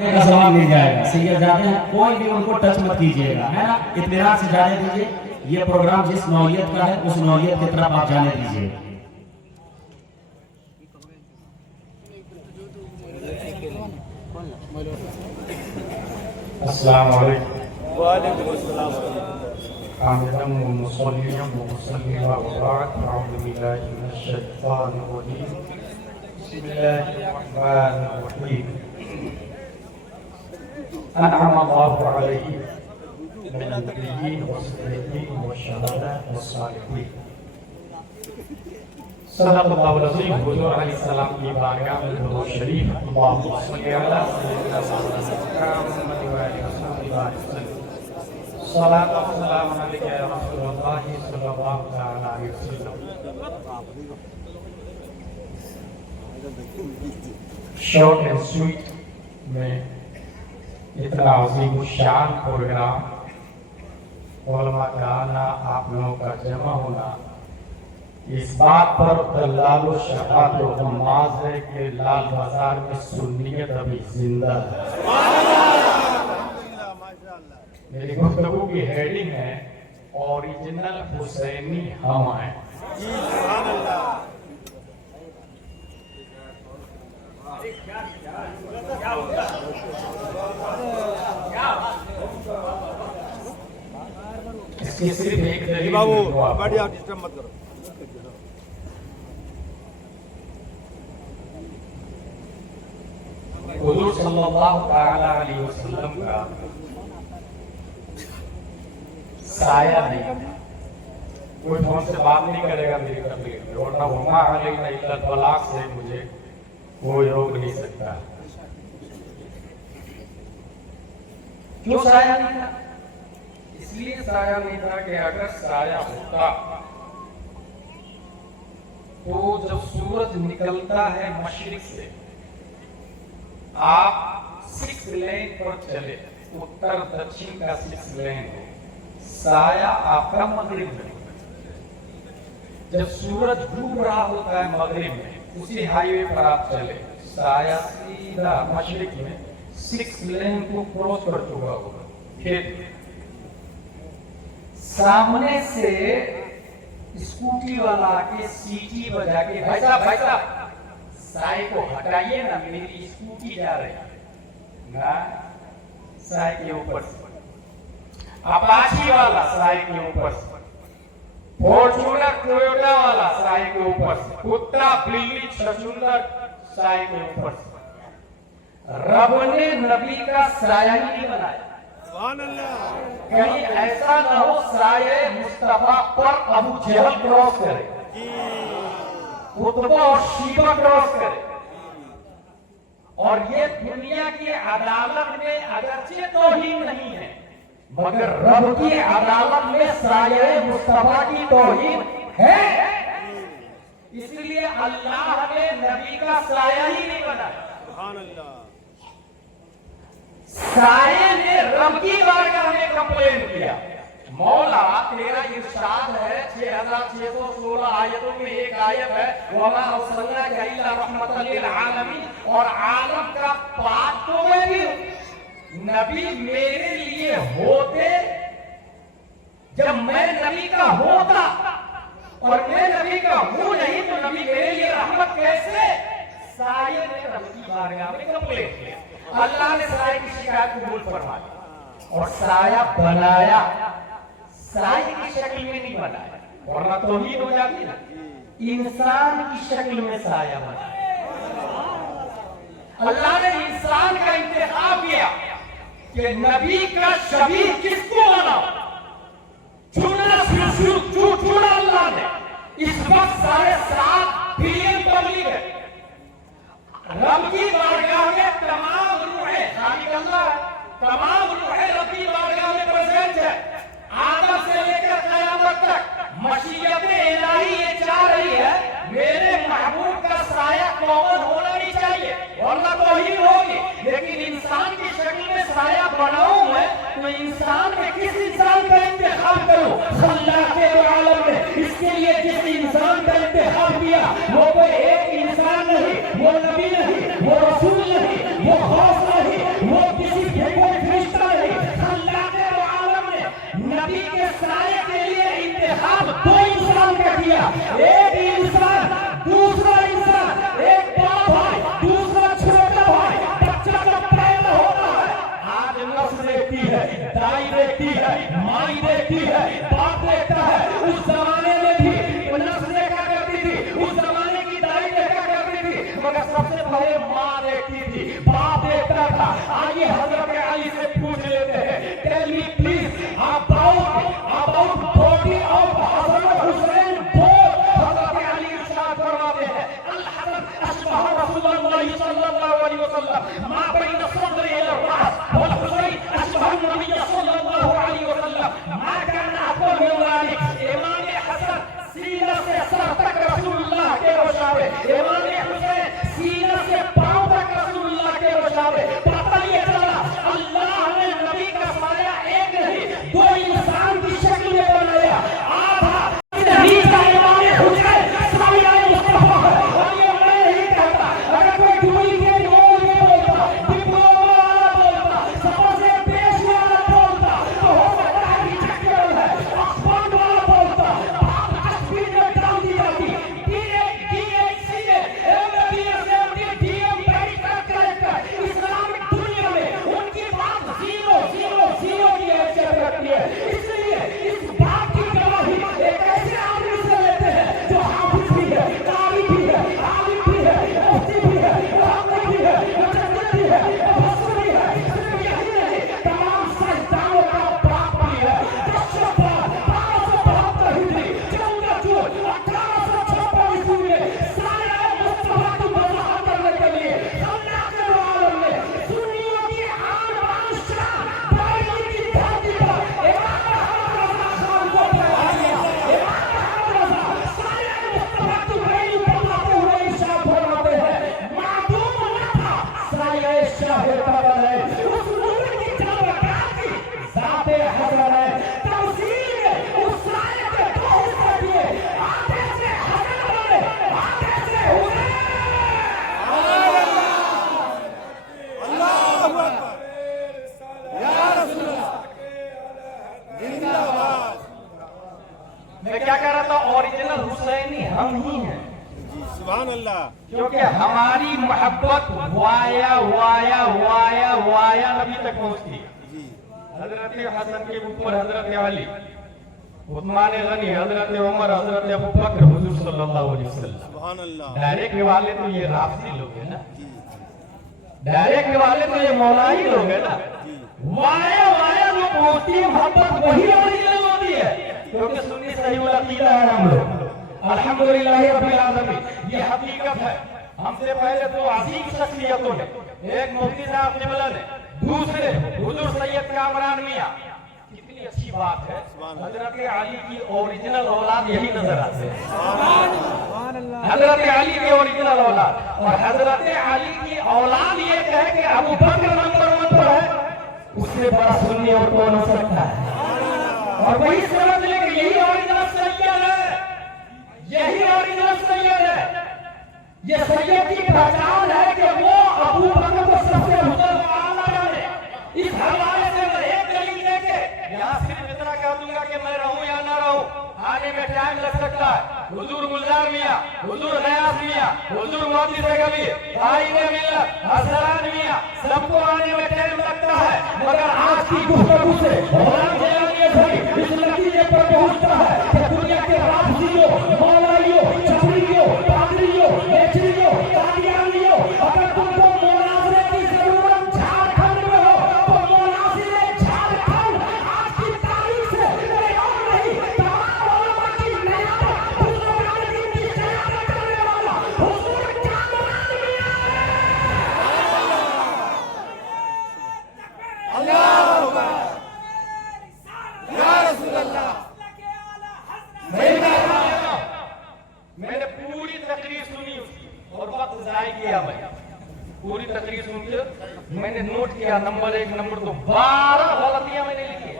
کا ثواب مل جائے گا. سید جاتے ہیں, کوئی بھی ان کو ٹچ مت کیجیے گا, ہے نا, اطمینان سے جانے دیجیے. یہ پروگرام جس نوعیت کا ہے اس نوعیت کی طرف آپ جانے دیجیے. السلام علیکم. وعلیکم السلام. حامداً ومصليا ومسلما وبعد. أعوذ بالله من الشيطان الرجيم. بسم الله الرحمن الرحيم. أنعم الله عليه من النبيين والصديقين والشهداء والصالحين. صدق اللہ العظیم. حضور علیہ السلام کی بارگاہ میں درود شریف. اللہم صلی علی سیدنا محمد و آلہ وصحبہ وسلم. صلاۃ و سلام علیک یا رسول اللہ صلی اللہ تعالی علیہ وسلم. شارٹ اینڈ سویٹ میں اتنا عظیم الشان پروگرام, علماء کا آنا, آپ لوگوں کا جمع ہونا, اس بات پر دلال و شہاد و غماز ہے کہ لال بازار میں سنیت ابھی زندہ ہے. میری گفتگو کی ہیڈنگ ہے اوریجنل حسینی ہم ہیں. اس کی صرف ایک دلیل حضور صلی اللہ تعالی علیہ وسلم کا سایہ نہیں. کوئی فون سے بات نہیں کرے گا میری تقریر میں, ورنہ وما علینا الا البلاغ سے مجھے کوئی روک نہیں سکتا. کیوں سایہ نہیں تھا؟ اس لیے سایہ نہیں تھا کہ اگر سایہ ہوتا تو جب سورج نکلتا ہے مشرق سے, آپ 6 لین پر چلے, اتر دکشن کا 6 لین ہے, سایہ آپ کا مغرب میں. جب سورج ڈوب رہا ہوتا ہے مغرب میں, اسی ہائی وے پر آپ چلے, سایہ سیدھا مشرق میں 6 لین کو کراس کر چکا ہوگا. پھر سامنے سے اسکوٹی والا کے سیٹی بجا کے, بھائی صاحب سائے کو ہٹائیے نا, میری اسکوٹی جا رہی ہے, سائے کے اوپر سے اپاچی والا سائے کے اوپر سے, فورچونر ٹویوٹا والا سائے کے اوپر سے, کتا بلی چھچندر سائے کے اوپر سے. رب نے نبی کا سایہ ہی نہیں بنایا. کہیں ایسا نہ ہو سایہ مصطفیٰ پر ابو جہل کراس کرے, اتبا اور شیبہ کراس کرے. اور یہ دنیا کی عدالت میں اگرچہ توہین نہیں ہے, مگر رب کی عدالت میں سایہ مصطفیٰ کی توہین ہے. اس لیے اللہ نے نبی کا سایہ ہی نہیں بنایا. سایہ نے رب کی بارگاہ میں کمپلین کیا, مولا تیرا ارشاد ہے 6616 آیتوں میں ایک آیت ہے وَمَا أَرْسَلْنَاكَ إِلَّا رَحْمَةً لِلْعَالَمِينَ, اور عالم کا پاک تو میں بھی ہوں. نبی میرے لیے ہوتے, جب میں نبی کا ہوتا اور میں نبی کا ہوں نہیں تو نبی میرے لیے رحمت کیسے؟ سایہ نے رب کی بارگاہ میں کمپلین کیا. اللہ نے سایہ کی شکایت قبول فرما لی اور سایہ بنایا. سایہ کی شکل میں نہیں بنایا, ورنہ توہین ہو جاتی نا. انسان کی شکل میں سایہ بنایا. اللہ نے انسان کا انتخاب کیا کہ نبی کا شبیہ کس کو بنا, چنا اللہ نے. اس وقت 7.5 بلین پبلک ہے. رب کی بارگاہ میں تمام روحیں, خالق اللہ ہے, تمام روحیں رب کی بارگاہ میں پریزنٹ ہے. آدم سے لے کر قیامت تک مشیت الہی یہ چاہ رہی ہے میرے محبوب کا سایہ کامن ہونا نہیں چاہیے, ورنہ توہین ہوگی. لیکن انسان کی شکل میں سایہ بناؤں میں تو انسان میں کس انسان کا انتخاب کروں؟ خلاق عالم نے اس کے لیے جس انسان کا انتخاب کیا وہ کوئی ایک انسان نہیں, وہ نبی نہیں, وہ رسول نہیں, وہ خاص نہیں, وہ کسی کوئی فرشتہ نہیں، خلاق عالم نے نبی کے سائے کے لیے انتخاب دو انسان کا کیا، ایک انسان دوسرا انسان، ایک بڑا بھائی دوسرا چھوٹا بھائی، بچہ جب پیدا ہوتا ہے آج نفس دیکھتی ہے، دائی دیکھتی ہے، مائی دیکھتی ہے، باپ دیکھتا ہے، اس زمانے میں بھی نفس دیکھا کرتی تھی، اس زمانے کی دائی دیکھا کرتی تھی، مگر سب سے پہلے ماں دیکھتی تھی، باپ دیکھتا تھا۔ آئیے حضرت علی سے پوچھ لیتے ہیں، tell me please about body of حضرت حسین both۔ حضرت علی ارشاد فرماتے ہیں الحسن اشبہ رسول اللہ صلی اللہ علیہ وسلم ما بین الصدر الى الراس، والحسین اشبہ النبی صلی اللہ علیہ وسلم ما كان اقوى من ذلك۔ امام حسن سینہ سے سر تک رسول اللہ کے مشابہ، امام حسین سینہ سے پاؤں تک رسول اللہ کے مشابہ۔ پتہ یہ چلا اللہ نے نبی کا سایہ ایک نہیں دو انسان کی شکل میں بنایا۔ آدھا نبی کا امام حسین سایہ مصطفیٰ ہے، اور یہ میں نہیں کہتا، اگر کوئی ڈپلیکیٹ ہو یہ بولتا، ڈپلوما والا بولتا، سب سے پیش والا بولتا تو ہو سکتا ہے کہ چکر ہے، آکسفورڈ والا بولتا، آپ کشمیر میں ڈال دی جاتی، DHC میں MBBS DM medical character Islamic دنیا میں ان کی بات 0.0 کی حیثیت رکھتی ہے۔ اس لیے اس بات کی گواہی ایک ایسے آدمی سے لیتے ہیں جو حافظ بھی ہے، قاری بھی ہے، عالم بھی ہے، مفتی بھی ہے، محقق بھی ہے، مجدد بھی ہے، مفسر بھی ہے، صرف یہی نہیں تمام سائنسدانوں کا باپ بھی ہے۔ 1272 ہجری چودہ جون 1856 عیسوی میں سایہ مصطفیٰ کی وضاحت کرنے کے لیے خلاق عالم نے سنیوں کی آن بان شان بریلی کی دھرتی پر امام احمد رضا خان کو پہنایا۔ امام احمد رضا سایہ مصطفیٰ کی بریلی بتاتے ہوئے ارشاد فرماتے ہیں معدوم نہ تھا سایہ شاہ تبر ہے، اس نور کی چمکات کی ذات حضر ہے۔ تمثیل میں اس سایہ کے دو حصے دیے، آدھے سے حسن بنے، آدھے سے حسین۔ میں کیا کہہ رہا تھا، اوریجنل حسینی ہم ہی ہیں، سبحان اللہ۔ کیونکہ ہماری محبت وایا وایا وایا وایا نبی تک پہنچتی ہے۔ حضرت حسن کے اوپر حضرت علی، عثمان غنی، حضرت عمر، حضرت ابو بکر، حضور صلی اللہ علیہ وسلم۔ سبحان اللہ۔ ڈائریکٹ والے تو یہ رافضی لوگ ہیں نا، ڈائریکٹ والے تو یہ مولائی لوگ ہیں نا۔ وایا وایا جو پہنچتی ہے محبت وہی اوریجنل ہوتی ہے، کیونکہ سنی صحیح العقیدہ ہے ہم لوگ، الحمدللہ رب العالمین۔ یہ حقیقت ہے، ہم سے پہلے دو عظیم شخصیتوں نے، ایک مفتی صاحب قبلہ نے، دوسرے حضور سید کامران میاں۔ کتنی اچھی بات ہے، حضرت علی کی اوریجنل اولاد یہی نظر آتے ہیں، حضرت علی کی اوریجنل اولاد۔ اور حضرت علی کی اولاد یہ کہے کہ ابو بکر نمبر 1 پر ہے، اس سے بڑا سنی اور کون ہو سکتا ہے؟ اور وہی سمجھ لے کہ یہی اوریجنل سید ہے، یہی اوریجنل سید ہے۔ یہ سید کی پہچان ہے کہ وہ ابو بکر کو سب سے افضل اعلیٰ جانے۔ اس حوالے سے میں ایک دلیل دے کے یہاں صرف اتنا کہہ دوں گا کہ میں رہوں یا نہ رہوں، آنے میں ٹائم لگ سکتا ہے۔ حضور گلزار میاں، حضور غیاث میاں، حضور محدث کبیر، قائد ملت حسران میاں، سب کو آنے میں ٹائم لگتا ہے، مگر آج کی گفتگو سے غلام جیلانی بھائی اس نتیجے پر پہنچتا ہے کہ دنیا کے رافضیوں، مولائیوں، چپڑیوں، پادریوں، نیچریوں، قادیانیوں، اگر تم کو مناظرے کی ضرورت جھارکھنڈ میں ہو تو مناظرے جھارکھنڈ آج کی تاریخ سے کوئی اور نہیں، تمام علماء کی نیابت، بزرگان دین کی قیادت کرنے والا حضور کامران میاں ہے۔ اللہ اکبر یا رسول اللہ۔ میں نے پوری تقریر سنی اس کی اور وقت ضائع کیا، میں پوری تقریر سن کے میں نے نوٹ کیا نمبر 1 نمبر 2 12 غلطیاں میں نے لکھی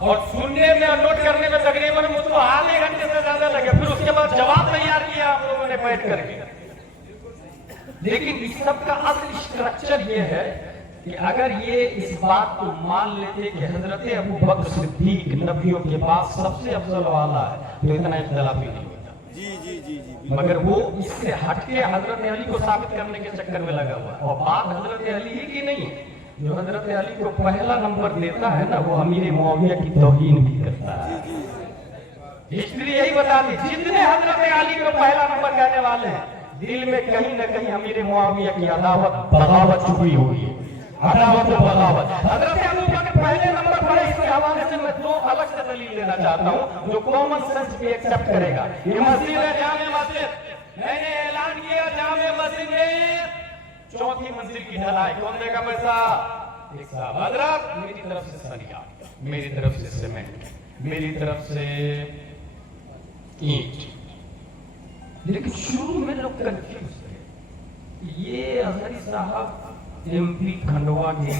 اور سننے میں اور نوٹ کرنے میں تقریباً مجھ کو آدھے گھنٹے سے زیادہ لگے، پھر اس کے بعد جواب تیار کیا آپ لوگوں نے بیٹھ کر کے۔ لیکن اس سب کا اصل اسٹرکچر یہ ہے کہ اگر یہ اس بات کو مان لیتے کہ حضرت ابو بکر صدیق نبیوں کے بعد سب سے افضل والا ہے تو اتنا اختلاف ہی نہیں ہوتا. جی جی جی جی مگر وہ اس سے ہٹ کے حضرت علی کو ثابت کرنے کے چکر میں لگا ہوا ہے. اور بات حضرت علی ہی کی نہیں ہے. جو حضرت علی کو پہلا نمبر دیتا ہے نا وہ امیر معاویہ کی توہین بھی کرتا ہے. ہسٹری یہی بتاتی جتنے حضرت علی کو پہلا نمبر کہنے والے ہیں دل میں کہیں نہ کہیں امیر معاویہ کی عداوت بغاوت چھپی ہوئی ہے. عداوت و بغاوت. حضرت ابو بکر پہلے نمبر پر اس کے حوالے سے میں دو الگ سے دلیل لینا چاہتا ہوں جو کامن سینس بھی ایکسپٹ کرے گا. یہ مسجد ہے جامع مسجد. میں نے اعلان کیا جامع مسجد میں چوتھی منزل کی ڈھلائی کون دے گا پیسہ؟ ایک صاحب. حضرات میری طرف سے سریا, میری طرف سے سیمنٹ, میری طرف سے اینٹ. لیکن شروع میں لوگ کنفیوز تھے یہ اظہری صاحب ایم پی کھنڈوا کے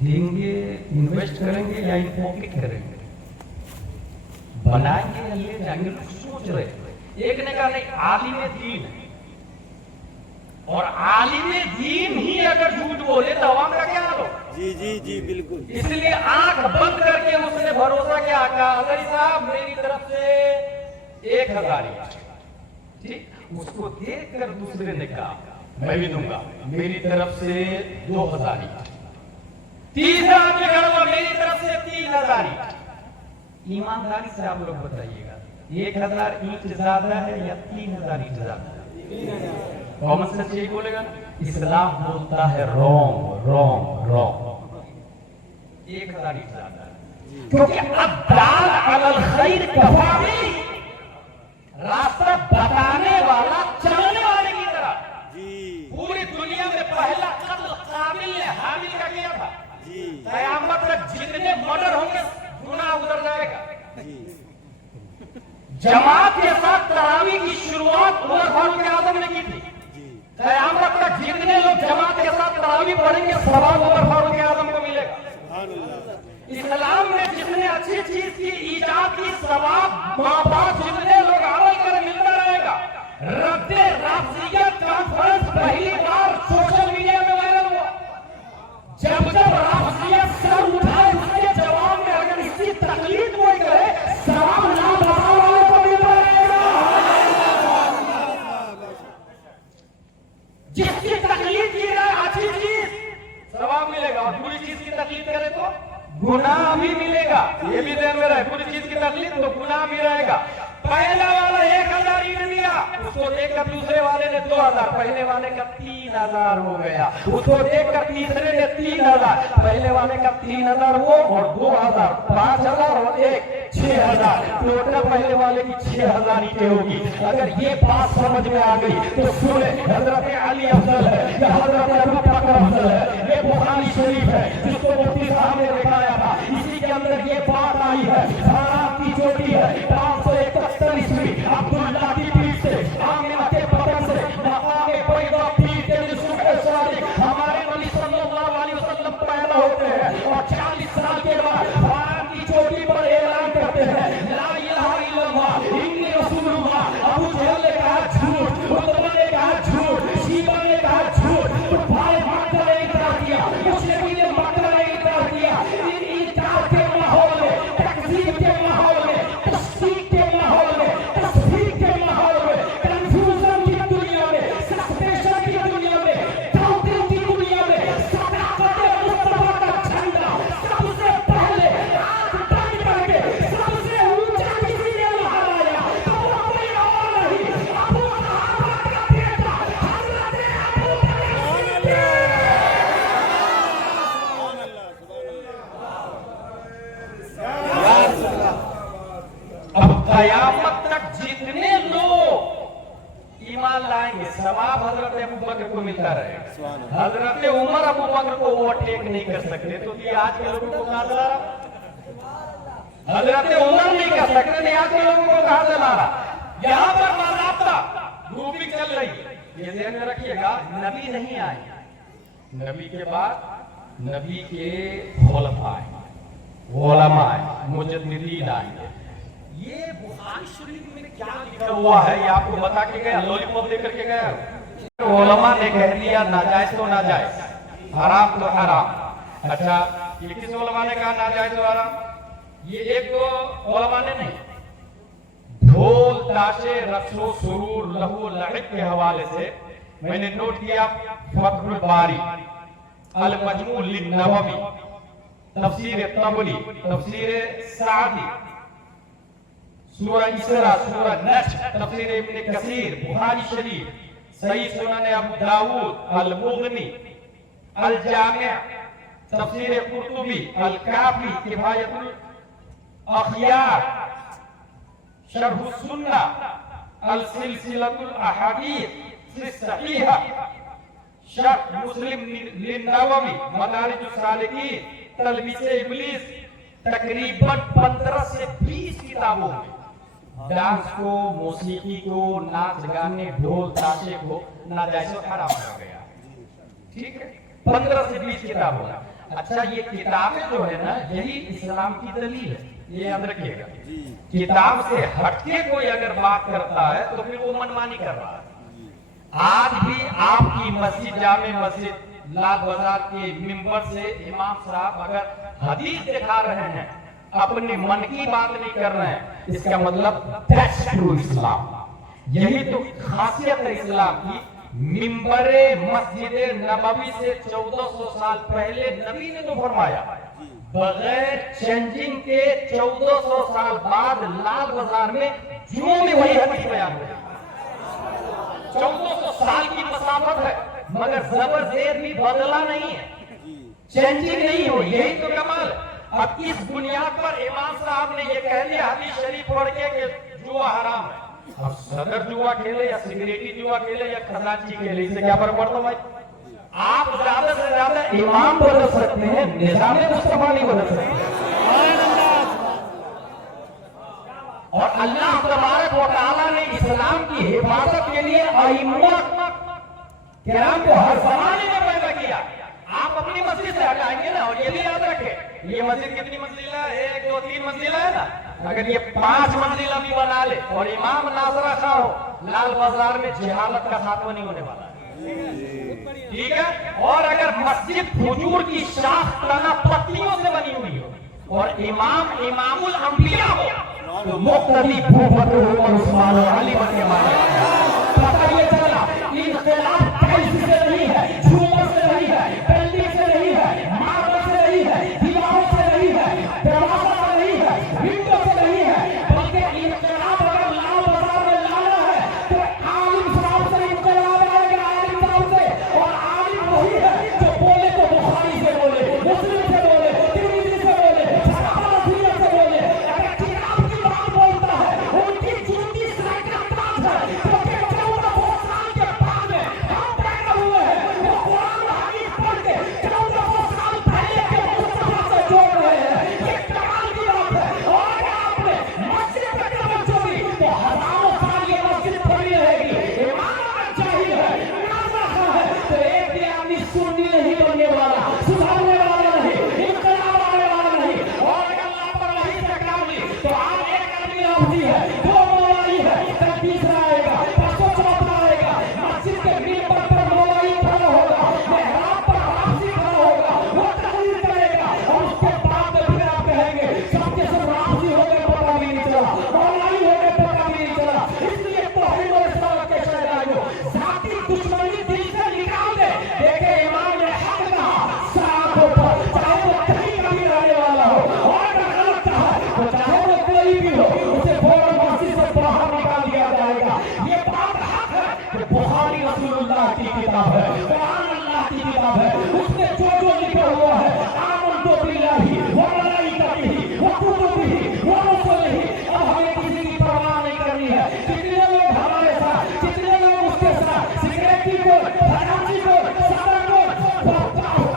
دیں گے انویسٹ کریں گے یا ان پاکٹ کریں گے, بنائیں گے یا لے جائیں گے. لوگ سوچ رہے تھے. ایک نے کہا نہیں عالم دین ہے اور عالم دین ہی اگر جھوٹ بولے تو عوام کا کیا حال ہو. جی جی جی بالکل. اس لیے آنکھ بند کر کے اس نے بھروسہ کیا کہا اظہری صاحب میری طرف سے 1000 ٹھیک. اس کو دیکھ کر دوسرے نے کہا میں بھی دوں گا میری طرف سے 2000. تیسرا آدمی کہا ہوا میری طرف سے 3000. ایمانداری سے آپ لوگ بتائیے گا 1000 اینٹ زیادہ ہے یا 3000 اینٹ زیادہ ہے؟ کامن سینس یہی بولے گا. اسلام بولتا ہے رونگ رونگ رونگ. 1000 اینٹ زیادہ ہے کیونکہ الدال علی الخیر کفاری, راستہ بتانے والا چلنے والے کی طرح. جی پوری دنیا میں پہلا قتل قابل نے حامل کا کیا تھا. جی قیامت تک جتنے مرڈر ہوں گے گناہ اتر جائے گا. جی جماعت کے ساتھ تراویح کی شروعات عمر فاروق اعظم نے کی تھی. جی قیامت تک جتنے لوگ جماعت کے ساتھ تراویح پڑھیں گے ثواب عمر فاروق اعظم کو ملے گا. سبحان اللہ. اسلام نے جتنے اچھی چیز کی ایجاد کی ثواب ماں باپ جتنے لوگ عمل کریں ملتا رہے گا. رد رافضیت کانفرنس پہلی بار سوشل میڈیا میں وائرل ہوا. جب جب رافضیت سر اٹھائے اس کے جواب میں اگر اس کی تقلید کوئی کرے ثواب نہ بتانے والے کو ملتا رہے گا. جس کی تقلید کی جائے اچھی چیز ثواب ملے گا اور بری چیز کی تقلید کرے تو گناہ بھی ملے گا. یہ بھی ذہن میں رہے بری چیز کی تقلید تو گناہ بھی رہے گا. پہلا والا 1000 اینٹ دیا, اس کو دیکھ کر دوسرے والے نے 2000, پہلے والے کا 3000 ہو گیا. اس کو دیکھ کر تیسرے نے 3000, پہلے والے کا 3000 وہ اور 2000, 5000 اور 6000, ٹوٹل پہلے والے کی 6000 اینٹیں ہوگی. اگر یہ بات سمجھ میں آ گئی تو سنے حضرت علی افضل ہے یا حضرت ابو بکر افضل ہے. یہ بخاری شریف ہے جس کو مفتی صاحب نے دکھایا تھا, اسی کے اندر یہ بات آئی ہے. سارا کی چوٹی ہے 571 عیسوی عبداللہ کی پیٹ سے آمنہ کے بدن سے مقام پیدا پیٹ کے صبح صادق ہمارے نبی صلی اللہ علیہ وسلم پیدا ہوتے ہیں اور 40 سال کے بعد سارا کی چوٹی پر اعلان کرتے ہیں لا الہ الا اللہ انی رسول اللہ. ابو جہل نے کہا جھوٹ, عتبہ نے کہا جھوٹ, شیبہ نے کہا جھوٹ, بھائی مکہ نے انکار کیا, مشرکین نے مکہ نے انکار کیا. ان انکار کے ماحول میں, تکذیب کے ماحول میں, تصدیق کے ماحول میں, تصدیق کے ماحول میں, کنفیوژن کی دنیا میں, سسپیشن کی دنیا میں, ڈاؤٹنگ کی دنیا میں صداقت مصطفیٰ کا جھنڈا سب سے پہلے آنکھ بند کر کے سب سے اونچا کسی نے لہرایا تو وہ کوئی اور نہیں ابو صحابہ کا بیٹا حضرت ابو بکر اب قیامت تک جتنے لوگ ایمان لائیں گے ثواب حضرت ابو بکر کو ملتا رہے گا. حضرت عمر ابو بکر کو اوورٹیک نہیں کر سکتے تو یہ آج کے لوگوں کو کہاں سے لا رہا. حضرت عمر نہیں کر سکتے نہیں آج کے لوگوں کو کہاں سے لا رہا. یہاں پر باضابطہ گروپنگ چل رہی ہے. یہ ذہن میں رکھیے گا نبی نہیں آئے, نبی کے بعد نبی کے خلفاء آئے, علماء آئے, مجددین آئے. ये बुखारी शरीफ में क्या लिखा हुआ है ये आपको बता के गया, लॉलीपॉप दे करके गया। उलमा ने कह दिया नाजायज तो नाजायज, हराम तो हराम। अच्छा, ये किस उलमा ने कहा नाजायज तो हराम? ये एक दो उलमा ने नहीं, ढोल ताशे रक्सो सुरूर लहू लहब के हवाले से मैंने नोट किया फतहुल बारी, अल मजमू लिन नववी, तफसीर तबरी, तफसीर सादी, सूरह इसरा, सूरह नजम, तफसीर इब्न कसीर, बुखारी शरीफ, सही सुनन अबू दाऊद, अल मुगनी, अल जामी', तफसीर कुर्तुबी, अल काफी, किफायतुल अखयार, शरह सुन्नह, अल सिलसिलतुल अहादीस सहीहा, शरह मुस्लिम लिन नववी, मदारिजुस सालिकीन, तलबीस इब्लीस, तकरीबन 15 से 20 किताबों में डांस को, मौसीकी को, नाच गाने, ढोल ताशे को नाजायज और हराम कर गया। ठीक है, 15 से 20 किताबों में। अच्छा, ये किताबें जो है ना, यही इस्लाम की दलील है, ये याद रखिएगा। किताब से हटके कोई अगर बात करता है तो फिर वो मनमानी कर रहा है। आज भी आपकी मस्जिद, जामे मस्जिद लाल बाजार के मिंबर से इमाम साहब अगर हदीस दिखा रहे हैं, अपने मन की बात नहीं कर रहे हैं, इसका मतलब दैट्स ट्रू इस्लाम। यही तो खासियत है इस्लाम की। मिंबरे मस्जिद नबवी से 1400 साल पहले नबी ने तो फरमाया, बगैर चेंजिंग के 1400 साल बाद लाल बाजार में जुम्मे में वही हदीस बयान हुई। 1400 साल की मसाफत है, मगर जबर जेर भी बदला नहीं है, चेंजिंग नहीं हुई। यही तो कमाल है। अब इस बुनियाद पर इमाम साहब ने ये कह दिया हदीस शरीफ पढ़ के कि जुआ हराम है। अब सदर जुआ खेले या सिगरेटी जुआ खेले या खजांची खेले, इससे क्या फर्क पड़ता भाई? आप ज्यादा से ज्यादा इमाम बदल सकते हैं, निजाम मुस्तफा नहीं बदल सकते। और अल्लाह तबारक व तआला ने इस्लाम की हिफाजत के लिए अइम्मा किराम को हर जमाने में पैदा किया। आप अपनी मस्जिद से हटाएंगे ना, और ये भी याद रखें, ये मस्जिद कितनी मंजिला है? 1 2 3 मंजिला है ना। अगर ये 5 मंजिला भी बना ले और इमाम नाजरा खां हो, लाल बाजार में जहालत का खात्मा नहीं होने वाला। ठीक है। और अगर मस्जिद खजूर की शाख तना पत्तियों से बनी हुई हो और इमाम इमामुल अंबिया हो, तो मुक्तदी भूपति उमर उस्मान और अली बन के मारे। पता ये चला इनकलाब पैसे से नहीं है, झूमर से नहीं है, पेंटिंग से नहीं है, मार्बल से नहीं है, दीवारों से नहीं है, दरवाजा से नहीं है, विंडो से नहीं है, बल्कि इनकलाब अगर लाल बाजार में लाना है तो आलिम साहब से इनकलाब आएगा, आलिम साहब से। और आलिम वही है जो बोले तो बुखारी से बोले, मुस्लिम से बोले, तिरमिज़ी से बोले, सहाबा सीरत से बोले। अगर किताब की बात बोलता है, उनकी जूती सैकड़ों बात है, क्योंकि 1400 साल के बाद में हम पैदा हुए हैं। वो कुरान और हदीस पढ़ के 1400 साल पहले के मुस्तफा से जोड़ रहे हैं। ये कमाल की बात है। और अगर आपने मस्जिद पे तवज्जो दी तो हजारों साल ये मस्जिद खड़ी रहेगी। इमाम अगर जाहिल है, नाज़िर है, तो एक भी आदमी सुन्नी नहीं बनने वाला, सुधारने वाला नहीं, इनकलाब आने वाला नहीं। और अगर लापरवाही से काम ली तो आज एक आदमी राजी है, 2 मौलवी है, कल तीसरा आएगा, परसों चौथा आएगा। मस्जिद के मिंबर पर मौलवी खड़ा होगा, मेहराब पर राजी खड़ा होगा, वो तकरीर करेगा और उसके बाद में फिर आप कहेंगे सबके सब राजी हो गए, पता भी नहीं चला, मौलवी हो गए, पता भी नहीं चला। इसलिए तौहीद और रिसालत के शहदाइयों, जाती दुश्मनी दिल से निकाल दे। देखे इमाम ने हक कहा साहब पर, चाहे वो कहीं का भी रहने वाला हो, और अगर गलत कहा तो चाहे वो कोई भी हो, उसे फौरन मस्जिद से बाहर निकाल दिया जाएगा। ये बात हक है कि बुखारी रसूलुल्लाह की किताब है, कुरान अल्लाह की किताब है, उसमें जो जो लिखा हुआ है आमन्तु बिल्लाहि व मलाइकतिहि व कुतुबिहि व रुसुलिहि। अब हमें किसी की परवाह नहीं करनी है। कितने लोग हमारे साथ, कितने लोग उसके साथ, सिगरेटी को, खजांची को, सादा को,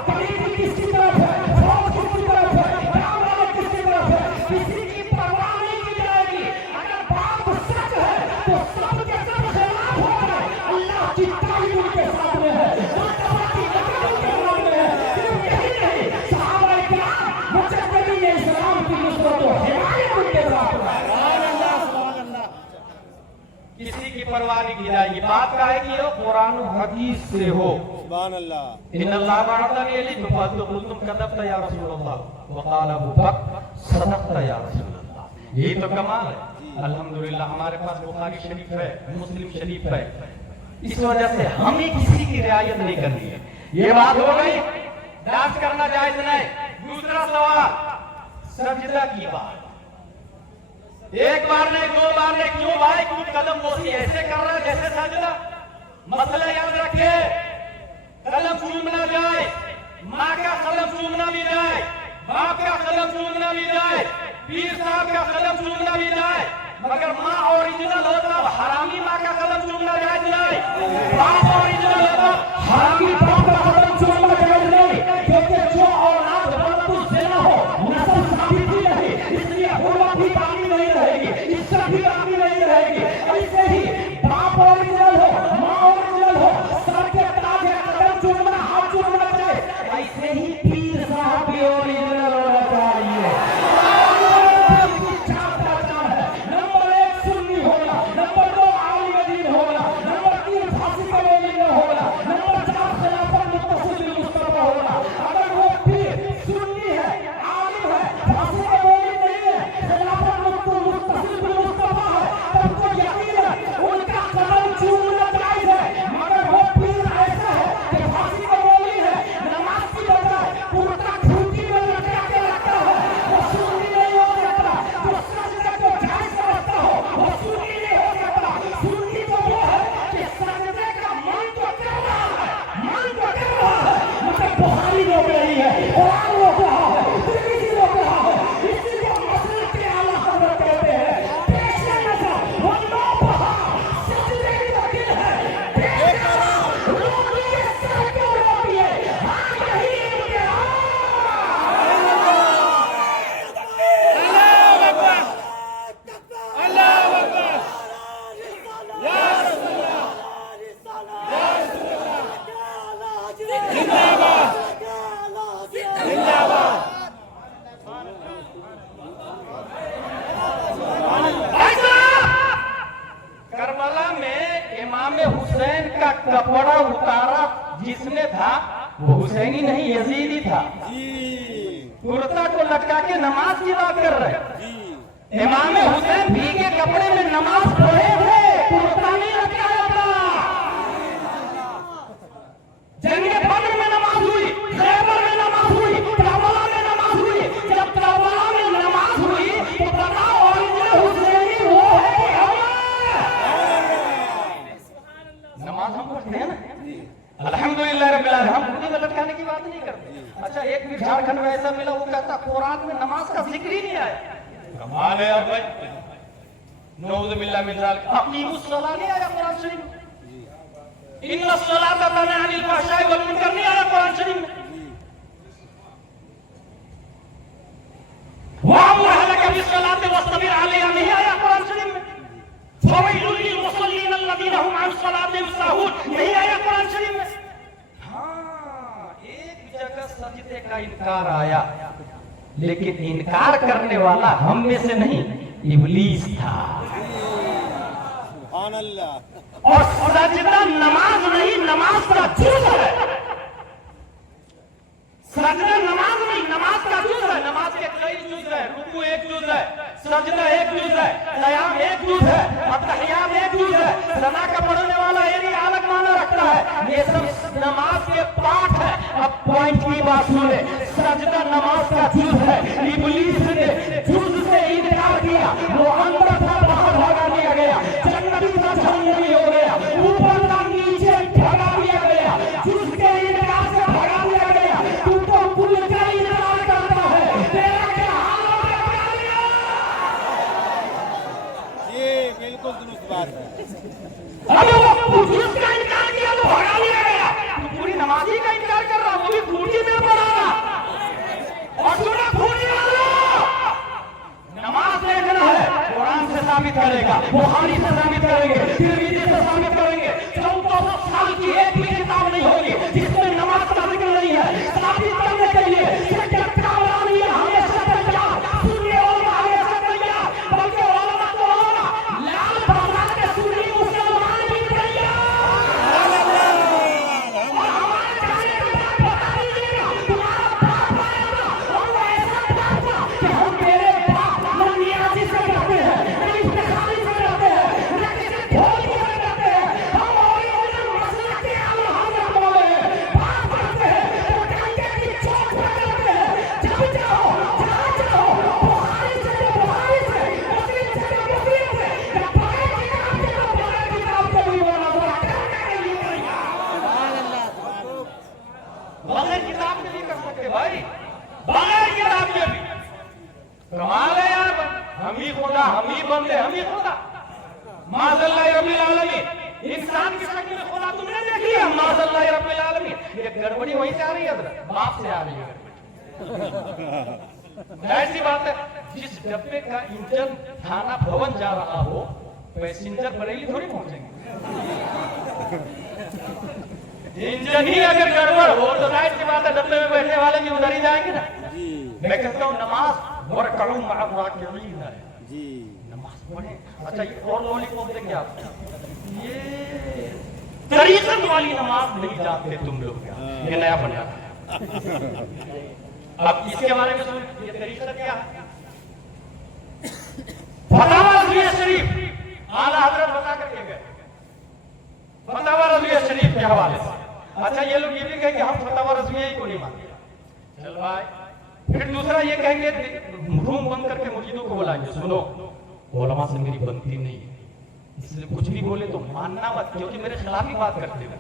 करीबी किसकी तरफ है, फौज किसकी तरफ है, काम वाले किसकी तरफ है, किसी की परवाह नहीं की जाएगी। अगर बात सच है तो सब के सब खिलाफ हो गए। अल्लाह की तारीफ उनके साथ में है, मुस्तफा की नजर उनके साथ में है। सिर्फ यही नहीं, सहाबा किराम, मुजद्दिदीन इस्लाम की नुसरत और हिमायत उनके साथ में है। परवाह नहीं की जाएगी। बात का है कि ये कुरान हदीस से हो। सुभान अल्लाह। इन्नल्लाह बअदनी इलिक फकुल्तुम कदबत या रसूलल्लाह वक़ाल अबू बकर सदक़त या रसूलल्लाह। ये तो कमाल है। अल्हम्दुलिल्लाह हमारे पास बुखारी शरीफ है, मुस्लिम शरीफ है। इस वजह से हमें किसी की रियायत नहीं करनी है। ये बात हो गई, डांस करना जायज नहीं। दूसरा सवाल सजदा की बात। एक बार नहीं, दो बार नहीं, क्यों भाई? क्यों कदम बोसी ऐसे कर रहा है जैसे सजदा? मसला याद रखे, कदम चूमना जाए, माँ का कदम चूमना भी जाए, बाप का कदम चूमना भी जाए, पीर साहब का कदम चूमना भी जाए, मगर माँ ओरिजिनल हो तब हरामी माँ का कदम चूमना जायज नहीं। बाप ओरिजिनल हो तब हरामी बाप का कदम चूमना जायज नहीं, क्योंकि जो औलाद बदतू ज़िना हो, नस्ल साबित ही रहे, इसलिए हुर्मत भी बाकी नहीं रहेगी, इज्जत भी बाकी नहीं रहेगी। ऐसे ही बाप ओरिजिनल हो, माँ ओरिजिनल हो, सर के ताज है, कदम चूमना, हाथ चूमना चाहिए। ऐसे ही पीर साहब भी ओरिजिनल होना चाहिए। नंबर 1 सुन्नी होना, नंबर 2 आलिम दीन होना, नंबर 3 फांसी का वली न होना, नंबर 4 खिलाफत मुत्तसिल बिल मुस्तफा होना। अगर वो पीर सुन्नी है, आलिम है, फांसी का वली नहीं है, खिलाफत मुत्तसिल बिल मुस्तफा है, तब तो यकीनन उनका कदम चूमना जायज है। मगर वो पीर ऐसा है कि फांसी का वली है, नमाज की बजाय कुर्ता खूंटी में लटका के रखता है, वो सुन्नी नहीं हो सकता। तो सजदा को जायज समझता हो, वो सुन्नी नहीं हो सकता। सुन्नी तो वो है कि सजदे का मन तो कर रहा है, मन तो कर रहा है, मगर बुखारी रोक रही है, कुरान रोक रहा है, तिरमिज़ी रोक रहा है। इसी को मसलक के आला हज़रत कहते हैं। पेशे नज़र वल्लाह बहा सजदे की वकील है, पेशे रोकिए सर को रोकिए, हाँ यही इम्तिहान। करबला में इमाम हुसैन का कपड़ा उतारा जिसने था वो हुसैनी नहीं यजीदी था। कुर्ता को लटका के नमाज की बात कर रहे हैं। इमाम हुसैन भीगे कपड़े में नमाज पढ़े थे, कुर्ता नहीं लटकाया था। जंगे बद्र में नमाज हुई, खैबर में नमाज हुई, करबला में नमाज हुई। जब करबला में नमाज हुई तो बताओ ओरिजिनल हुसैनी वो है कि हम? नमाज हम पढ़ते हैं ना, अल्हम्दुलिल्लाह रब्बिल आलमीन। हम कुर्ते में लटकाने की बात नहीं करते। अच्छा, एक भी झारखंड में ऐसा मिला वो कहता कुरान में नमाज का जिक्र ही नहीं आया। कमाल है यार भाई, नऊज़ बिल्लाह मिन ज़ालिक। अक़ीमुस सलाह नहीं आया कुरान शरीफ में, इन्नस सलाता तनहा अनिल फ़हशाइ वल मुनकर नहीं आया कुरान शरीफ में। वअमर अहलका बिस्सलाति वस्तबिर अलैहा नहीं आया कुरान शरीफ में। फ़वैलुल लिल मुसल्लीन अल्लज़ीना हुम अन सलातिहिम साहून नहीं आया कुरान शरीफ में। हाँ, एक जगह सजदे का इनकार आया, लेकिन इनकार करने वाला हम में से नहीं, इब्लीस था। सुभान अल्लाह। और सजदा नमाज नहीं, नमाज का जुज़ है। सजदा नमाज नहीं, नमाज का जुज़ है। नमाज के कई जुज़ है, रुकू एक जुज़ है, सजदा एक जुज़ है, क़याम एक जुज़ है, अत्तहियात एक जुज़ है। सना का पढ़ने वाला एरिया अलग माना रखता है। ये सब नमाज के पाठ है। अब पॉइंट की बात सुने, सजदा नमाज का जुज़ है। इब्लीस ने जुज़ से इनकार किया, वो अंदर था बाहर भगा दिया गया, जन्नती था जहन्नमी हो गया, ऊपर था नीचे भगा दिया गया, जुज़ के इनकार से भगा दिया गया। तू तो कुल का इनकार करता है, तेरा क्या हाल हो गया बता दिया। ये बिल्कुल दुरुस्त बात है। अबे वो जुज़ का इनकार किया तो भगा दिया गया, तू पूरी नमाजी का इनकार कर रहा, वो भी खूंटी में पड़ा रहा। और सुना खूंटी वालों, खुदा हम ही बंदे हम ही खुदा। माज़ल्लाह रब्बिल आलमीन, इंसान की शक्ल में खुदा तुमने देखी है? माज़ल्लाह रब्बिल आलमीन। ये गड़बड़ी वहीं से आ रही है हज़रत, बाप से आ रही है। ऐसी बात है, जिस डब्बे का इंजन थाना भवन जा रहा हो, पैसेंजर बरेली थोड़ी पहुंचेंगे। इंजन ही अगर गड़बड़ हो तो जाहिर सी बात है डब्बे में बैठने वाले भी उधर ही जाएंगे ना। मैं कहता हूँ नमाज और करूँ माक़ीन है जी, नमाज पढ़े। अच्छा ये और लॉलीपॉप देंगे आप, ये तरीक़त वाली नमाज नहीं जानते तुम लोग, ये नया बना है। अब इसके बारे में सुन, ये तरीक़त क्या है? फतवा रज़विया शरीफ आला हज़रत बता करके गए, फतवा रज़विया शरीफ के हवाले से। अच्छा ये लोग ये भी कहेंगे हम फतवा रज़विया ही को नहीं मानते, चल भाई। फिर दूसरा ये कहेंगे, रूम बंद करके मुरीदों को बुलाएंगे, सुनो उलमा से मेरी बनती नहीं है, इसलिए कुछ भी बोले तो मानना मत, क्योंकि मेरे खिलाफ ही बात करते हैं।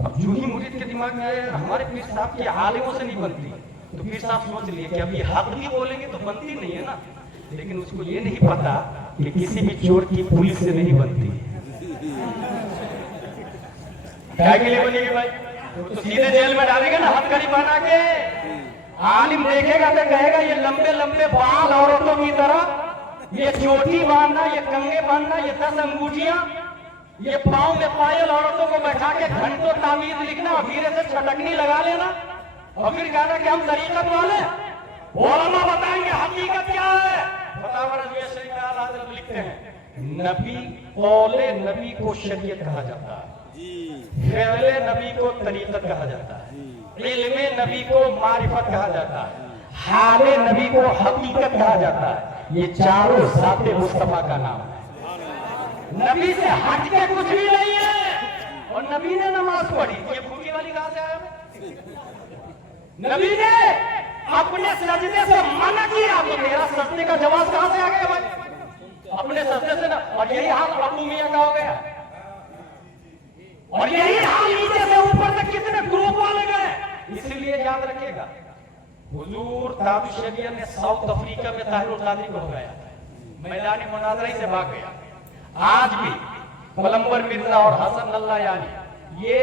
अब यूं ही मुरीद के दिमाग में आया हमारे पीर साहब के आलिमों से नहीं बनती, तो पीर साहब सोच लिए कि अभी हक भी बोलेंगे तो बनती नहीं है ना। लेकिन उसको ये नहीं पता कि किसी भी चोर की पुलिस से नहीं बनती। क्या के लिए बनेगी भाई? तो सीधे जेल में डालेंगे ना हथकड़ी बना के। आलिम देखेगा तो कहेगा ये लंबे लंबे बाल औरतों की तरह, ये चोटी बांधना, ये कंगे बांधना, ये 10 अंगूठियां, ये पाँव में पायल औरतों को बैठा के घंटों तावीज़ लिखना और धीरे से छटकनी लगा लेना और फिर कहना कि हम तरीक़त वाले। उलमा बताएंगे हकीकत क्या है। फतवा रज़विया शरीफ का आला हज़रत लिखते हैं, नबी कौले नबी को शरीयत कहा जाता है, फ़िअले नबी को तरीक़त कहा जाता है, इल्मे नबी को मारिफत कहा जाता है, हाले नबी को हकीकत कहा जाता है। ये चारों ज़ाते मुस्तफा का नाम है। नबी से हट के कुछ भी नहीं है। और नबी ने नमाज पढ़ी, ये भूखी वाली कहां से आया? नबी ने अपने सजदे से मना किया, तो मेरा सजदे का जवाब कहां से आ गया भाई? अपने सजदे से ना। और यही हाल अबू मियां का हो गया, और यही हाल नीचे से ऊपर तक कितने ग्रुप वाले गए। इसलिए याद रखिएगा, हुजूर ताजुश शरीयत ने साउथ अफ्रीका में ताहिरुल कादरी को भगाया, मैदानी मुनाज़रा ही से भाग गया। आज भी पलंबर मिर्जा और हसन अल्लाह यानी ये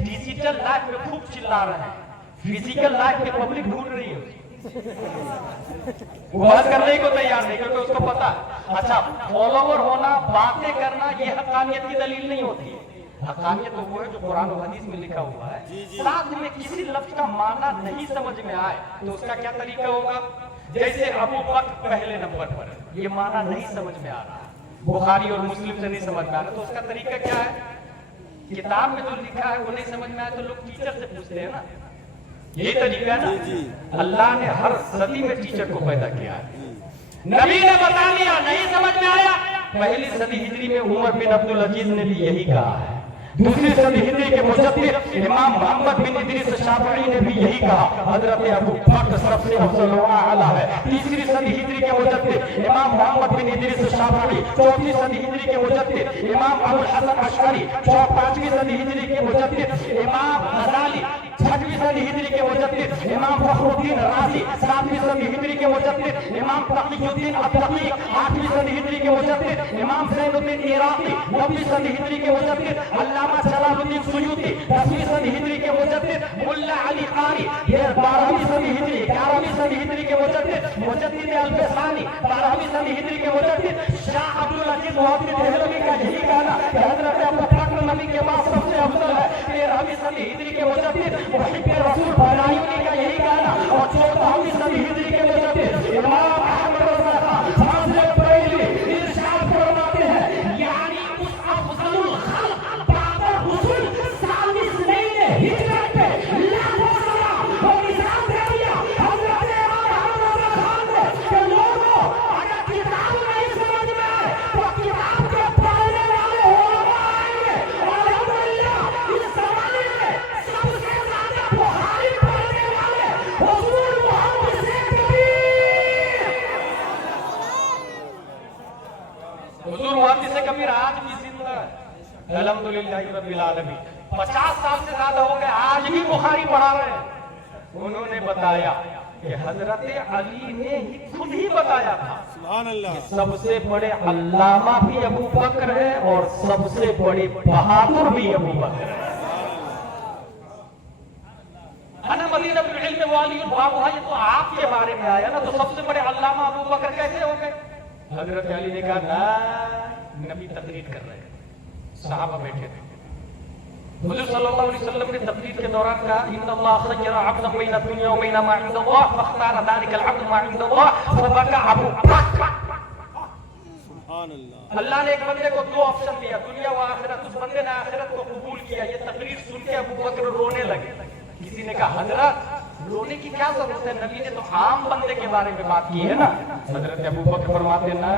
डिजिटल लाइफ में खूब चिल्ला रहे हैं, फिजिकल लाइफ में पब्लिक ढूंढ रही है, वो बात करने को तैयार नहीं, क्योंकि उसको पता है। अच्छा फॉलोवर होना, बातें करना, ये हकानियत की दलील नहीं होती है। हकानियत तो वो है जो कुरान और हदीस में लिखा हुआ है। साथ में किसी लफ्ज का माना नहीं समझ में आए तो उसका क्या तरीका होगा? जैसे अबू बकर पहले नंबर पर, ये माना नहीं समझ में आ रहा, बुखारी और मुस्लिम से नहीं समझ में आ रहा, तो उसका तरीका क्या है? किताब में जो लिखा है वो नहीं समझ में आया तो लोग टीचर से पूछते हैं ना, यही तरीका है ना। अल्लाह ने हर सदी में टीचर को पैदा किया है। नबी ने बता दिया, नहीं समझ में आया, पहली सदी हिजरी में उमर बिन अब्दुल अजीज ने भी यही कहा है। दूसरी सदी हिजरी के मुजद्दिद इमाम मोहम्मद बिन इदरीस शाफ़िई ने भी यही कहा, हजरत अबू बकर सबसे अफजल व आला है। तीसरी सदी हिजरी के मुजद्दिद इमाम मोहम्मद बिन इदरीस शाफ़िई, चौथी सदी हिजरी के मुजद्दिद इमाम अबुल हसन अशअरी, पांचवी सदी हिजरी के मुजद्दिद इमाम गज़ाली, छठवीं सदी हिजरी के मुजद्दिद इमाम फखरुद्दीन राज़ी, सातवीं सदी हिजरी के मुजद्दिद इमाम तक़ीयुद्दीन अत-तक़ी, आठवीं सदी हिजरी के मुजद्दिद इमाम ज़ैनुद्दीन इराक़ी, नौवीं सदी हिजरी के मुजद्दिद अल्लामा जलालुद्दीन सुयूती, 10वीं सदी हिजरी के मुजद्दिद मुल्ला अली क़ारी, 12वीं सदी हिजरी, 11वीं सदी हिजरी के मुजद्दिद अल-फ़सानी, 12वीं सदी हिजरी के मुजद्दिद शाह अब्दुल अज़ीज़ मुहद्दिद देहलवी का यही कहना कि हज़रत अबू बकर नबी के बाद सबसे अफजल है। 13वीं सदी हिजरी के मुजद्दिद मुहिब्ब रसूल बलायुनी का यही कहना, और 14वीं सदी हिजरी के मुजद्दिद इमाम अहमद रज़ा खान फाज़िल बरेलवी इरशाद फरमाते हैं, यानी उस अफजलुल खल्क़ बाद रसूल सालिस ने हिजरत पे लाखों सलाम और इस्लाम दे दिया। हज़रत इमाम अहमद रज़ा खान ने कि लोगों अगर किताब नहीं समझ में आए तो किताब के पढ़ने वाले उलमा आएंगे, और अल्हम्दुलिल्लाह इस ज़माने में सबसे ज्यादा बुखारी पढ़ने वाले हुजूर मोहम्मद से हुजूर मोहम्मद से कबीर आज भी जिंदा है, अल्हम्दुलिल्लाह रब्बिल आलमीन। 50 साल से ज्यादा हो गए, आज भी बुखारी पढ़ा रहे हैं। उन्होंने बताया کہ حضرت علی نے ہی خود ہی بتایا تھا سبحان اللہ سب سے بڑے علامہ بھی ابو بکر ہے اور سب سے بڑے بہادر بھی ابو بکر ہے. انا مدینہ بالعلم والی بابا، یہ تو آپ کے بارے میں آیا نا، تو سب سے بڑے علامہ ابو بکر کیسے ہو گئے؟ حضرت علی نے کہا نا، نبی تقریر کر رہے ہیں، صحابہ بیٹھے تھے. حضور صلی اللہ علیہ وسلم نے تقریر کے دوران کہا ان اللہ خیر عبدا بین الدنیا و بین ما عند اللہ فاختار ذلك العبد ما عند اللہ فبكى ابو بکر. سبحان اللہ اللہ نے ایک بندے کو دو آپشن دیا، دنیا و آخرت. اس بندے نے آخرت کو قبول کیا. یہ تقریر سن کے ابو بکر رونے لگے. کسی نے کہا حضرت رونے کی کیا ضرورت ہے، نبی نے تو عام بندے کے بارے میں بات کی ہے نا. حضرت ابو بکر فرماتے نا،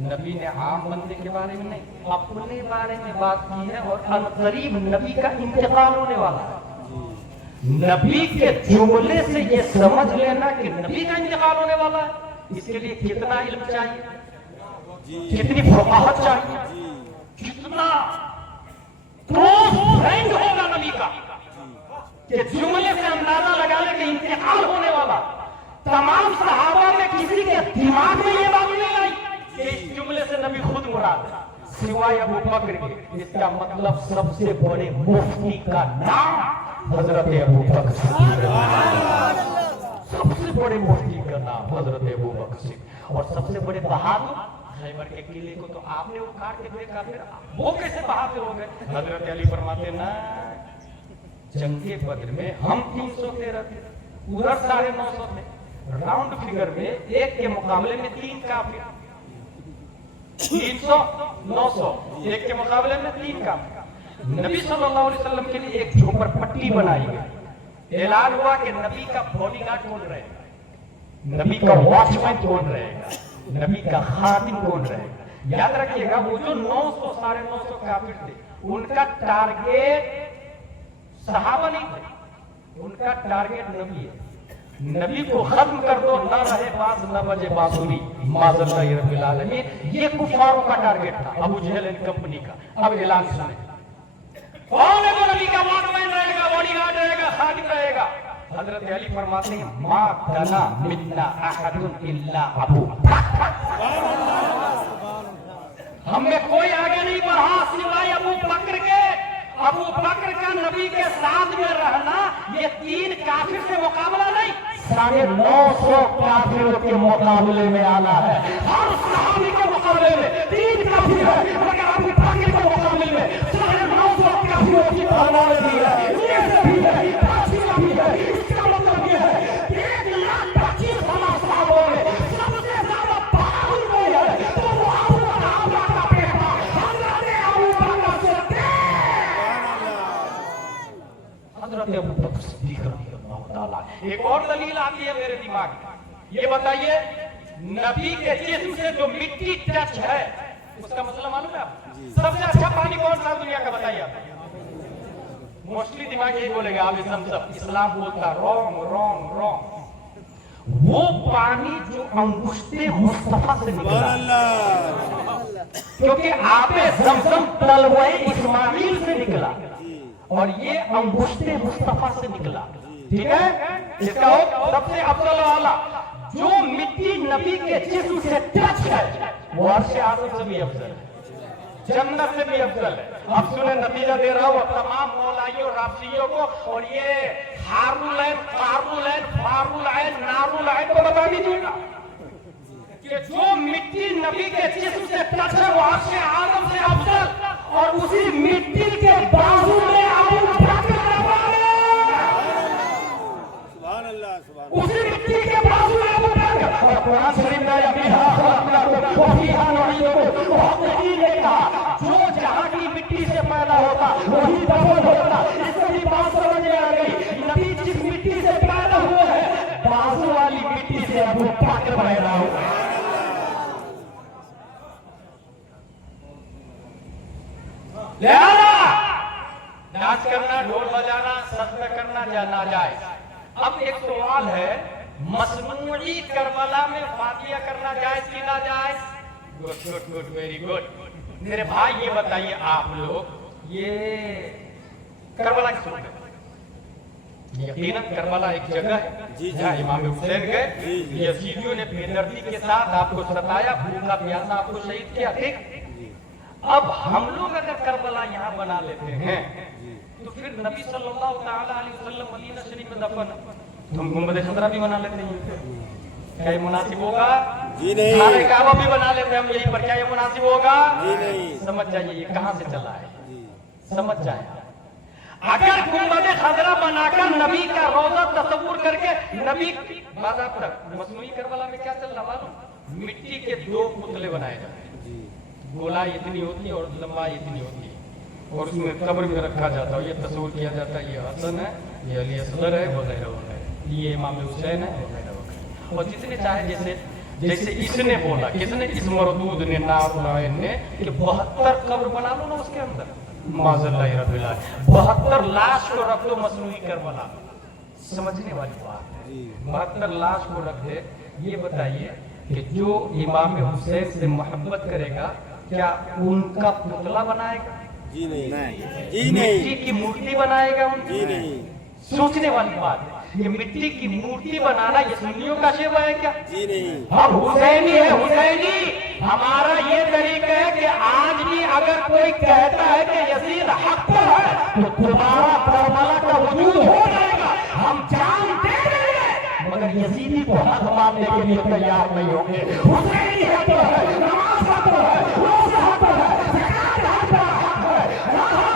نبی نے عام بندے کے بارے میں نہیں، اپنے بارے میں بات کی ہے، اور عنقریب نبی کا انتقال ہونے والا ہے. نبی کے جملے سے یہ سمجھ لینا کہ نبی کا انتقال ہونے والا ہے، اس کے لیے کتنا علم چاہیے، کتنی فقاہت چاہیے، کتنا کلوز فرینڈ ہوگا نبی کا کہ جملے سے اندازہ لگا لے کہ انتقال ہونے والا. تمام صحابہ میں کسی کے دماغ میں یہ بات نہیں آئی کہ اس جملے سے نبی خود مراد ہے، سوائے ابو بکر کے. اس کا مطلب سب سے بڑے مفتی کا نام حضرت ابو بکر صدیق، سب سے بڑے مفتی کا نام حضرت ابو بکر صدیق. اور سب سے بڑے بہادر، خیبر کے قلعے کو تو آپ نے اکھاڑ کے دیکھا، پھر وہ کیسے بہادر ہو گئے؟ حضرت علی فرماتے نا، جنگ بدر میں ہم 313 تھے، ادھر 950 تھے. راؤنڈ فگر میں ایک کے مقابلے میں 3 کافر، 300 900، ایک کے مقابلے میں 3 کافر. نبی صلی اللہ علیہ وسلم کے لیے ایک جھوپڑ پٹی بنائی گئی. اعلان ہوا کہ نبی کا باڈی گارڈ کون رہے گا، نبی کا واچ مین کون رہے گا، نبی کا خادم کون رہے گا. یاد رکھیے گا، وہ جو 900 950 کافر تھے، ان کا ٹارگیٹ صحابہ نہیں تھے، ان کا ٹارگیٹ نبی ہے. نبی کو ختم کر دو، نہ رہے باز نہ بجے بانسری، معاذ اللہ رب العالمین. یہ کفاروں کا ٹارگیٹ تھا، ابو جہل اینڈ کمپنی کا. اب اعلان سنیں، کون ہے وہ نبی کا واچ مین رہے گا، باڈی گارڈ رہے گا، خادم رہے گا؟ حضرت علی فرماتے ہیں ما کنا منا احد الا ابو بکر، ہم میں کوئی آگے نہیں بڑھا سوائے ابو بکر کے. ابو بکر کا نبی کے ساتھ میں رہنا یہ 3 کافر سے مقابلہ نہیں، 950 کافروں کے مقابلے میں آنا ہے. ہر صحابی کے مقابلے میں 3 کافر ہے، مگر ابو بکر کے مقابلے میں 950 کافروں کی پہلوان بھی ہے، یہ بھی ہے، پاچیلا بھی ہے. اس کا مطلب یہ ہے کہ 1,25,000 صحابوں میں سب سے زیادہ بہادر کوئی ہے تو وہ ابو بکر کا بیٹا حضرت ابو بکر صدیق. حضرت ابو بکر صدیق رضی اللہ تعالیٰ. ایک اور دلیل آتی ہے میرے دماغ میں، یہ بتائیے نبی کے جسم سے جو مٹی ٹچ ہے اس کا مسئلہ معلوم ہے آپ؟ سب سے اچھا پانی کون سا دنیا کا بتائیے آپ؟ موسٹلی دماغ یہی بولے گا آپ زمزم. اسلام بولتا رونگ رونگ رونگ. وہ پانی جو انگشت مصطفیٰ سے نکلا، کیونکہ آب زمزم تلوہ اسماعیل سے نکلا اور یہ انگشت مصطفیٰ سے نکلا. ٹھیک ہے، اس کا سب سے افضل والا جو مٹی نبی کے جسم سے ٹچ ہے وہ عرش اعظم سے بھی افضل ہے، جنت سے بھی افضل ہے. اب سنیں، نتیجہ دے رہا ہوں تمام مولائیوں رافضیوں کو، اور یہ ہارولین قارولین فارولین نارولین کو بتا دیجیے گا کہ جو مٹی نبی کے جسم سے ٹچ ہے وہ عرش اعظم سے افضل، اور اسی مٹی کے بازو میں ابو بکر اسی مٹی کے بازو میں ابو بکر. اور قرآن شریف میں نے کہا جو جہاں کی مٹی سے پیدا ہوتا وہی دفن ہوتا. اس سے بھی بات سمجھ میں آ گئی، نبی جس مٹی سے پیدا ہوئے ہیں بازو والی مٹی سے ابو بکر پیدا ہوئے. ناچ کرنا، ڈھول بجانا، سجدہ کرنا ناجائز. اب ایک سوال ہے، مصنوعی کربلا میں فاتحہ کرنا جائز کی ناجائز؟ Good good good, very good. میرے بھائی یہ بتائیے آپ لوگ، یہ کربلا کی سنت यकीनन करबला एक जगह है जहाँ इमाम हुसैन गए, यजीदियों ने बेदर्दी के साथ आपको सताया, भूखा प्यासा आपको शहीद किया, ठीक। अब हम लोग अगर करबला यहाँ बना लेते हैं तो फिर नबी सल्लल्लाहु ताला अलैहि वसल्लम मदीना शरीफ में दफन, तुम गुंबद खजरा भी बना लेते हैं, क्या ये मुनासिब होगा? जी नहीं। खाने काबा भी बना लेते हैं हम यहीं पर, क्या ये मुनासिब होगा? जी नहीं। समझ जाइए ये कहाँ से चला है, समझ जाए। अगर गुंबद खजरा बनाकर नबी का रोजा तस्वुर करके नबी बाजार तक, मसनूई करबला में क्या चल रहा मालूम? मिट्टी के 2 पुतले बनाए जाते हैं, गोलाई इतनी होती है और लंबाई इतनी होती है, और उसमें कब्र में रखा जाता है, ये तस्वुर किया जाता है, ये हसन है, ये अली असगर है, वगैरह वगैरह, ये इमाम हुसैन है, वगैरह वगैरह। और जितने चाहे जैसे इसने बोला, किसने? इस मरदूद ने, नारुलाइन ने, कि 72 कब्र बना लो ना उसके अंदर, माज़ल्लाह रब्बिल आलमीन, 72 लाश को रख दो मसनूई करबला, समझने वाली बात है। 72 लाश को रख दे, ये बताइए कि जो इमाम हुसैन से मोहब्बत करेगा क्या उनका पुतला बनाएगा? जी नहीं। जी नहीं। मिट्टी की मूर्ति बनाएगा उनकी? जी नहीं। सोचने वाली बात है, ये मिट्टी की मूर्ति बनाना ये सुन्नियों का शेवा है क्या? जी नहीं। हम हुसैनी है, हुसैनी। हमारा ये तरीका है कि आज भी अगर कोई कहता है कि यजीद हक पर है तो तुम्हारा करबला का वजूद हो जाएगा, हम जान दे देंगे, मगर यजीदी को हक मानने के लिए तैयार नहीं होंगे। हुसैनी है तो है, नमाज हक पर है, रोज़ा हक पर है, ज़कात हक पर है, काबा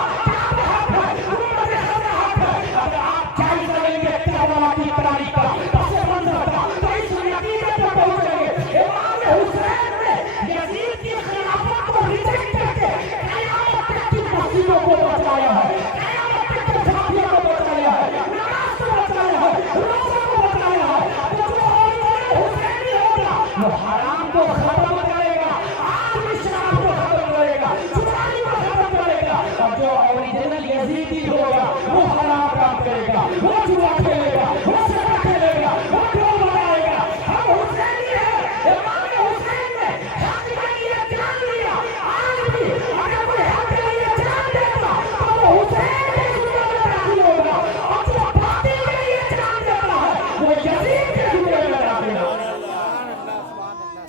हक है, गुंबद खजरा हक है। अगर आप जारी करेंगे करबला की तारीख का, पस मंजर का, तो इस नतीजे पर पहुंचेंगे। इमाम हुसैन ने यजीद की खिलाफत को रिजेक्ट करके कयामत तक की मस्जिदों को बचाया है, कयामत तक की झांकियों को बचाया है, नमाज को बचाया है, रोज़ा को बचाया है। तो जो ओरिजिनल हुसैनी होगा वो हराम को खत्म करेगा, आग शराब को खत्म करेगा, चुराई को खत्म करेगा, और जो ओरिजिनल यजीदी होगा वो हराम काम करेगा, वो जुआ खेलेगा, वो सट्टा खेलेगा, वो डोल बनाएगा। हम हुसैनी हैं, इमाम हुसैन ने हक के लिए जान लिया। आज भी अगर कोई हक के लिए जान देगा तो वो हुसैन के जुमले में दाखिल होगा, और जो बातिल के लिए जान देता है वो यजीद के जुमले में दाखिल होगा।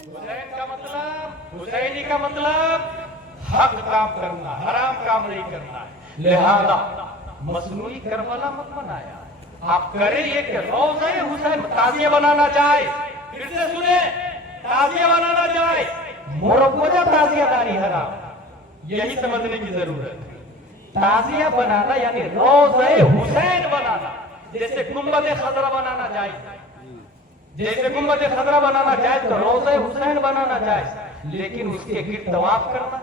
हुसैन का मतलब, हुसैनी का मतलब हक काम करना, हराम काम नहीं करना है। लिहाजा मसनूई करबला मत बनाया, आप करें ये कि रोज़े हुसैन ताज़िया बनाना चाहे, फिर से सुने, ताज़िया बनाना चाहे, मुरव्वजा ताज़ियादारी हराम, यही समझने की जरूरत है। ताज़िया बनाना यानी रोज़े हुसैन बनाना, जैसे गुंबद खजरा बनाना चाहिए, जैसे गुंबद खजरा बनाना चाहे तो रोज़े हुसैन बनाना चाहे, लेकिन उसके गिर्द तवाफ करना,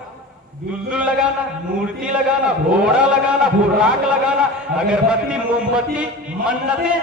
दुल्दुल लगाना, मूर्ति लगाना, घोड़ा लगाना, बुर्राक लगाना, अगरबत्ती, मोमबत्ती, मन्नतें,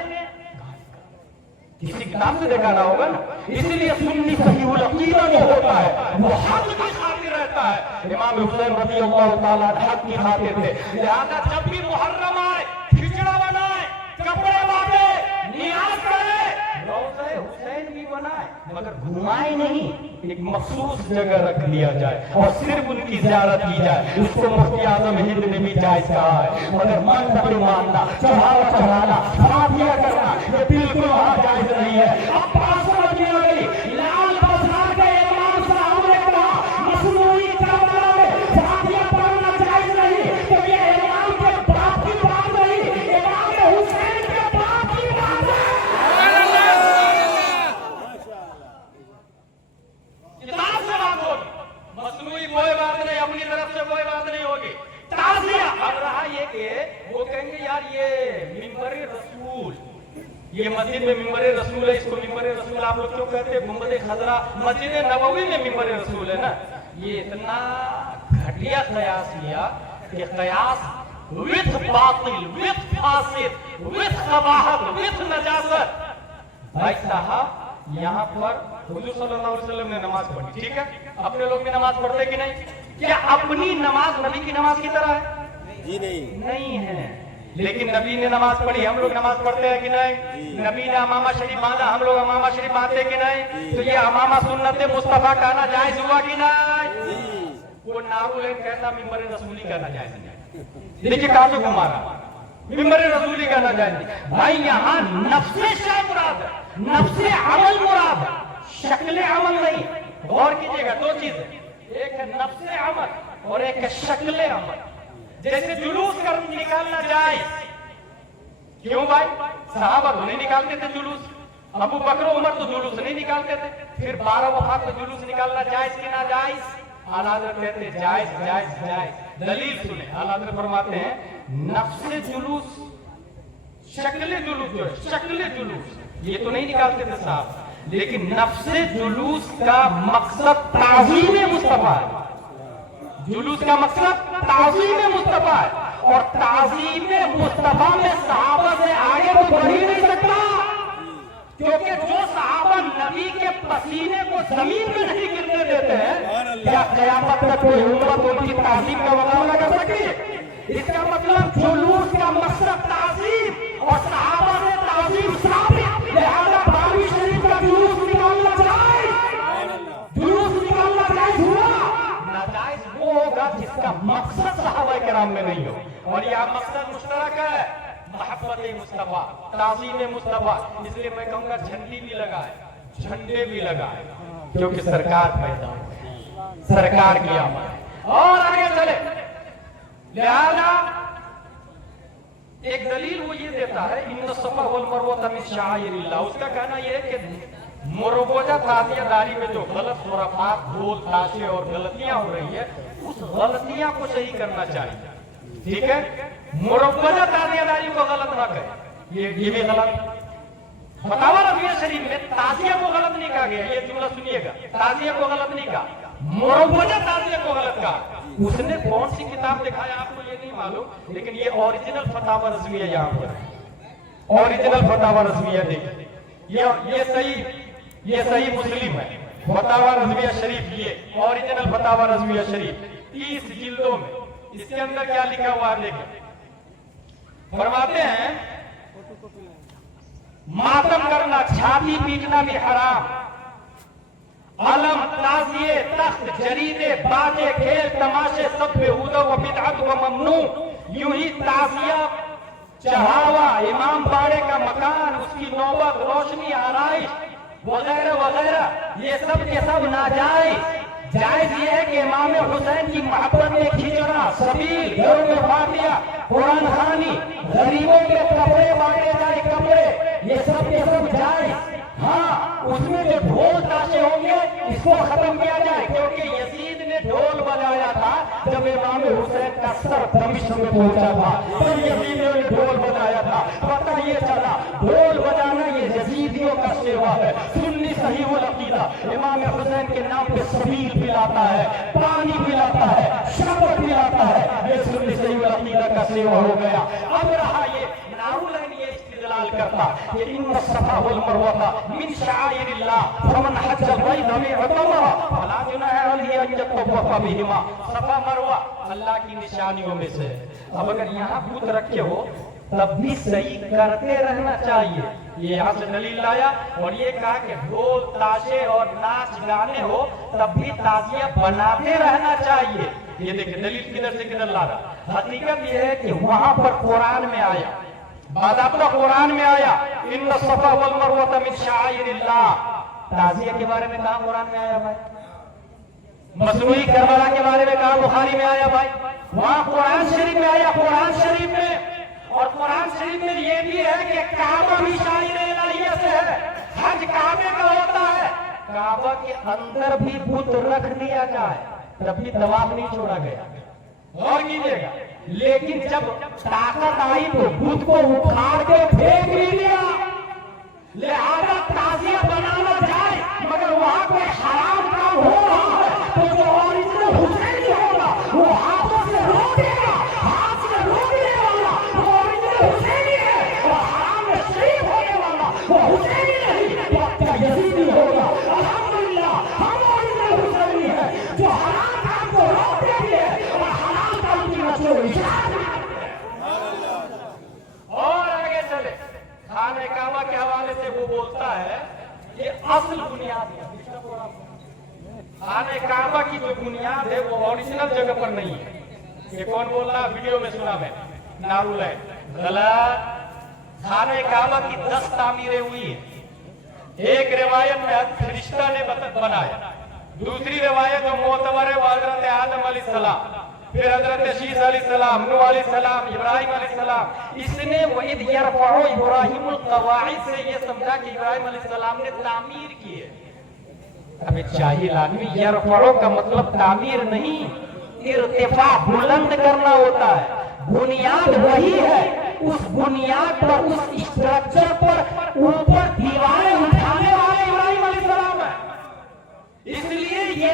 किसी किताब से देखा ना होगा ना। इसीलिए सुन्नी सहीहुल अकीदा जो होता है वो हक की खातिर रहता है। इमाम हुसैन रज़ियल्लाहु ताला हक की खातिर थे। लिहाजा जब भी मुहर्रम आए, खिचड़ा बनाए, कपड़े बांटे, नियाज करे, रोज़े हुसैन भी बनाए, मगर घुमाए नहीं, एक मखसूस जगह रख लिया जाए और सिर्फ उनकी ज़ियारत की जाए। उसको मुफ्ती आज़म हिंद ने भी जायज़ कहा है, मगर मन मानना, चढ़ावा चढ़ाना, शादियां करना ये बिल्कुल वहाँ जायज़ नहीं है। अब बात समझ में आ गई। लाल बाजार के इमाम साहब ने कहा मसनूई करबला में शादियां पढ़ना जायज़ नहीं, तो ये इमाम के बाप की बात नहीं, इमाम हुसैन के बाप की बात है। किताब से बात होगी, मसनूई कोई बात नहीं, अपनी तरफ से कोई बात नहीं होगी। ताज़िया अब रहा ये कि वो कहेंगे यार ये मिंबर रसूल, ये मस्जिद में मिंबर रसूल है, इसको मिंबर रसूल आप लोग क्यों कहते हैं? गुंबद खजरा मस्जिद नबवी में मिंबर रसूल है ना। ये इतना घटिया कयास किया कि कयास विथ बातिल, विथ फासिद, विथ कबाहत, विथ नजासत। भाई साहब यहाँ पर हुजूर सल्लल्लाहु अलैहि वसल्लम ने नमाज पढ़ी, ठीक है, अपने लोग भी नमाज पढ़ते कि नहीं? क्या अपनी नमाज नबी की नमाज की तरह है? जी नहीं। नहीं है। लेकिन नबी ने नमाज पढ़ी, हम लोग नमाज पढ़ते हैं कि नहीं? नबी ने अमामा शरीफ बांधा, हम लोग अमामा शरीफ बांधते कि नहीं? तो ये अमामा सुन्नत मुस्तफा कहना जायज हुआ कि नहीं? वो नारुल कहता मिंबर रसूली कहना जायज नहीं। देखिए कहां से घुमा रहा, मिंबर रसूली का नाजायज। भाई यहाँ नफ्से शाह मुराद है, नफ्से अमल मुराद है, शक्ल अमल नहीं। गौर कीजिएगा, दो चीज है, एक है नफ्से अमल और एक है शक्ल अमल। जैसे जुलूस कर निकालना जायज, क्यों भाई? सहाबा तो नहीं निकालते थे जुलूस, अबू बकर उमर तो जुलूस नहीं निकालते थे, फिर 12 वफात में जुलूस निकालना जायज कि ना जायज? आला हज़रत कहते हैं जायज जायज जायज। दलील सुने, आला हज़रत फरमाते हैं नफ्से जुलूस, शक्ल जुलूस जो है, शक्ल जुलूस ये तो नहीं निकालते थे साहब, लेकिन नफ्से जुलूस का मकसद ताज़ीम मुस्तफा है। जुलूस का मकसद ताज़ीम मुस्तफा है, और ताज़ीम मुस्तफा में सहाबा से आगे तो बढ़ ही नहीं सकता, क्योंकि जो सहाबा नबी के पसीने को जमीन में नहीं गिरने देते हैं, क्या क़यामत तक कोई उम्मत उनकी ताज़ीम का मुकाबला कर सकती है? इसका मतलब जुलूस का मकसद ताज़ीम और सहाबा ने ताज़ीम साबित, लिहाजा बारहवीं शरीफ का जुलूस निकालना जायज, जुलूस निकालना जायज हुआ। नाजायज वो होगा जिसका मकसद सहाबा किराम में नहीं हो, और यह मकसद मुश्तरक है, मोहब्बत मुस्तफा, ताज़ीम मुस्तफा। इसलिए मैं कहूँगा झंडी भी लगाए, झंडे भी लगाए, क्योंकि सरकार पैदा हो, सरकार की आमद। और आगे चले, लिहाजा एक दलील वो ये देता है, इन्न सफा वल मरवा मिन शाइरिल्लाह। उसका कहना ये है कि मुरवजा ताज़ियादारी में जो गलत खुराफात, ढोल ताशे और गलतियां हो रही है, उस गलतियां को सही करना चाहिए, ठीक है? मुरवजा ताज़ियादारी को गलत ना करे, ये भी गलत। फतावा रज़विया शरीफ में ताज़िया को गलत नहीं कहा गया, ये जुमला सुनिएगा, ताज़िया को गलत नहीं कहा, मुरवजा ताज़िया को गलत कहा। उसने कौन सी किताब दिखाया आपको ये नहीं मालूम, लेकिन ये ओरिजिनल फतावा रज़विया यहाँ पर है, ओरिजिनल फतावा रज़विया देखिए, ये सही मुस्लिम है, फतावा रज़विया शरीफ, ये ओरिजिनल फतावा रज़विया शरीफ 30 जिल्दों में। इसके अंदर क्या लिखा हुआ है देखिए, फरमाते हैं मातम करना, छाती पीटना भी हराम, अलम, ताज़िए, तख्त, जरीदे, बाजे, खेल, तमाशे सब बेहुदा व बिदअत व ममनू। यूं ही ताज़िया, चढ़ावा, इमाम बाड़े का मकान, उसकी नौबत, रोशनी, आराइश वगैरह वगैरह, ये सब के सब नाजायज। जायज ये है कि इमाम हुसैन की मोहब्बत में खींचना, सबील, घरों में फातिया, कुरान खानी, गरीबों के कपड़े बांटे जाए, कपड़े, ये सब के सब जायज। हाँ, उसमें जो ढोल ताशे होंगे इसको खत्म किया जाए, क्योंकि यजीद ने ढोल बजाया था जब इमाम हुसैन का सर दमिश्क में पहुंचा था, तब यजीद ने ढोल बजाया था। पता ये चला ढोल बजाना ये यजीदियों का सेवा है। सुन्नी सही वल अकीदा इमाम हुसैन के नाम पे सबील पिलाता है, पानी पिलाता है, शरबत पिलाता है, ये सुन्नी सही वल अकीदा का सेवा हो गया। अब रहा ये नारुलैन ये इस्तिदलाल करता कि इन्न सफा वल मरवा मिन शाइरिल्लाह फमन हज्जल बैत में अतमरा फला जुनाह अलैहि अन यतवफ़ बिहिमा। सफा मरवा अल्लाह की निशानियों में से। अब अगर यहाँ बुत रखे हो तब भी सही करते रहना चाहिए। ये यहाँ से दलील लाया और ये कहा कि ढोल ताशे और नाच गाने हो तब भी ताजिया बनाते रहना चाहिए। ये देखिए दलील किधर से किधर ला रहा। हकीकत ये है कि वहां पर कुरान में आया, बाज़ाब्ता कुरान में आया, इन्न सफा वल मरवा मिन शाइरिल्लाह। ताजिया के बारे में कहा कुरान में आया भाई, मसनूई करबला के बारे में कहा बुखारी में आया भाई, वहां कुरान शरीफ में आया, कुरान शरीफ में। और कुरान शरीफ में ये भी है कि काबा भी शाइर-ए-इलाहिया से है, हज काबे का होता है, काबा के अंदर भी बुत रख दिया जाए तब भी तवाफ नहीं छोड़ा गया। और कीजिएगा, लेकिन जब ताकत आई तो बुत को उखाड़ के फेंक भी दिया। लिहाजा ताजिया बनाना जाए, मगर वहां कोई हराम काम हो रहा है तो जो ओरिजिनल हुसैनी होगा वो हाथों से रोक देगा, हाथ से रोकने वाला वो ओरिजिनल हुसैनी है, और हराम में शरीक होने वाला वो हुसैनी नहीं तो आपका यजीदी होगा। अल्हम्दुलिल्लाह हम ओरिजिनल हुसैनी है जो हराम काम को रोकते भी है और हराम काम की नचोड़। और आगे चले, खाने काबा के हवाले से वो बोलता है ये असल बुनियाद है। खाने काबा की जो बुनियाद है वो ओरिजिनल जगह पर नहीं है। ये कौन बोल रहा, वीडियो में सुना मैं, नारुलैन। गलत। खाने काबा की 10 तामीरें हुई है। एक रिवायत में फरिश्ता ने बनाया, दूसरी रिवायत जो मोतबर है वो हजरत आदम अलैहिस्सलाम, फिर हजरत शीस अलैहिस्सलाम, नूह अलैहिस्सलाम, इब्राहिम अलैहिस्सलाम। इसने वहीद यरफअु इब्राहिमुल कवाइद से ये समझा कि इब्राहिम अलैहिस्सलाम ने तामीर की है। हमें चाहिए आदमी, यरफअु का मतलब तामीर नहीं, इर्तिफा बुलंद करना होता है। बुनियाद वही है, उस बुनियाद पर, उस स्ट्रक्चर पर ऊपर दीवारें उठाने वाले इब्राहिम अलैहिस्सलाम है। इसलिए ये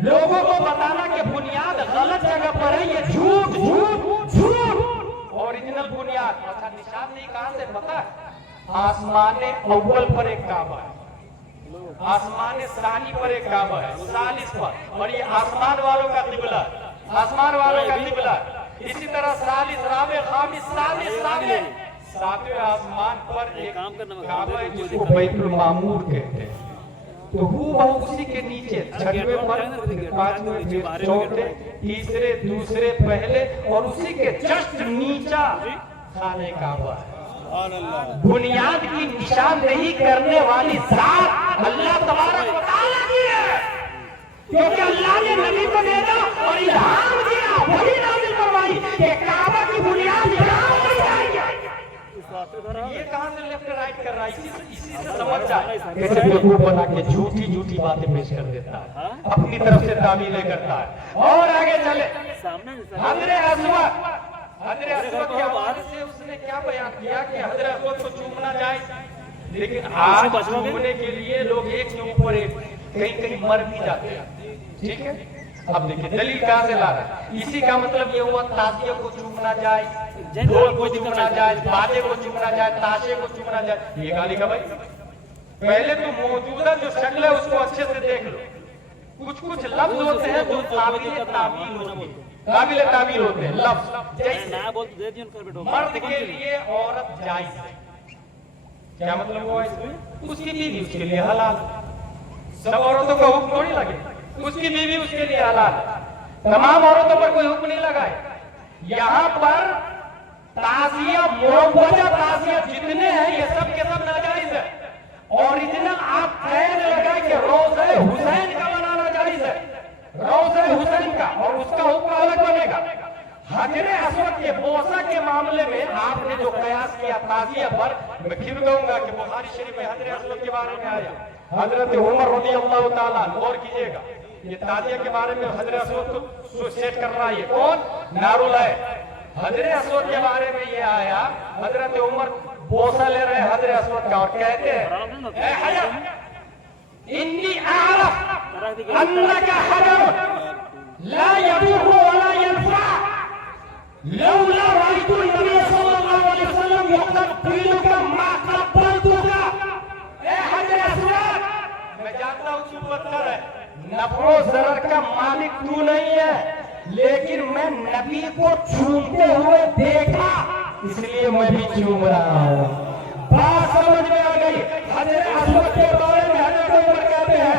लोगों को बताना कि बुनियाद गलत जगह पर है, ये झूठ झूठ झूठ। ओरिजिनल बुनियाद अच्छा निशानी कहां से पता है? आसमाने अव्वल पर एक काबा है, आसमान सानी पर एक काबा है, सालिस पर, और ये आसमान वालों का किबला, आसमान वालों का किबला। इसी तरह सालिस, राबे, खामिस, सालिस, साबे, सातवें आसमान पर एक काबा है जिसको बैतुल मामूर कहते हैं। तो हूबहू उसी के नीचे छठवें पर, पांचवें, फिर चौथे, तीसरे, दूसरे, पहले, और उसी के जस्ट नीचा खाने काबा है। बुनियाद की निशानदेही करने वाली जात अल्लाह तबारक व तआला की है, क्योंकि अल्लाह ने नबी को भेजा और इल्हाम दिया, वही नाज़िल करवाई कि काबा की बुनियाद यहाँ पर जाएगी। ये कहां से लेफ्ट राइट कर रहा है? इसी से समझ जाए कैसे बेवकूफ बना के झूठी झूठी बातें पेश कर देता है, अपनी तरफ से तामीलें करता है। और आगे चले, हजरे अस्वद, हजरे अस्वद के हवाले से उसने क्या बयान किया कि हजरे अस्वद को चूमना जायज, लेकिन आज चूमने के लिए लोग एक के ऊपर एक कहीं कहीं मर भी जाते हैं। ठीक है, अब देखिए दलील कहां से ला रहा है। इसी का मतलब ये हुआ ताजिया को चूमना जायज, ढोल को चूमना जायज, बाजे को चूमना जायज, ताशे को चूमना जायज। ये गाली का भाई, पहले तो मौजूदा जो शक्ल है उसको अच्छे से देख लो। कुछ कुछ लफ्ज होते हैं जो काबिल तामील होते हैं, काबिल तामील होते हैं लफ्ज। जैसे मर्द के लिए औरत जायज है, क्या मतलब हुआ इसमें? उसकी बीवी उसके लिए हलाल। सब औरतों का हुक्म थोड़ी लगे, उसकी बीवी उसके लिए हलाल है। तमाम औरतों पर कोई हुक्म नहीं लगा है। यहाँ पर ताजिया, मुरव्वजा ताजिया जितने हैं ये सब के सब नाजायज है। ओरिजिनल आप कैद लगाए कि रोज़े हुसैन का मनाना जायज है, रोज़े हुसैन का, और उसका हुक्म अलग बनेगा। हजरे अस्वद के बोसा के मामले में आपने जो कयास किया ताजिया पर, मैं फिर कहूंगा कि बुखारी शरीफ में हजरे अस्वद के बारे में आया, हजरत उमर रज़ियल्लाहु ताला, गौर कीजिएगा, ये ताजिया के बारे में हजरे अस्वद को सेट कर रहा है कौन? नारुल है। हजरे अस्वद के बारे में ये आया, हजरत उमर बोसा ले रहे हजरे अस्वद का और कहते हैं, ए हजर इन्नी आरफ अन्नका हजर ला यदुरु वला यनफा लौला राइतु नबी सल्लल्लाहु अलैहि वसल्लम यक़ब्बिलुका मा क़ब्बलतुका। ए हजरे अस्वद, मैं जानता हूं तू पत्थर है, नफरो जरर का मालिक तू नहीं है, लेकिन मैं नबी को छूते हुए देखा, इसलिए मैं भी चूम रहा हूँ। बात समझ में आ गई। हजरे अस्वद के बारे में हजरत उमर कहते हैं,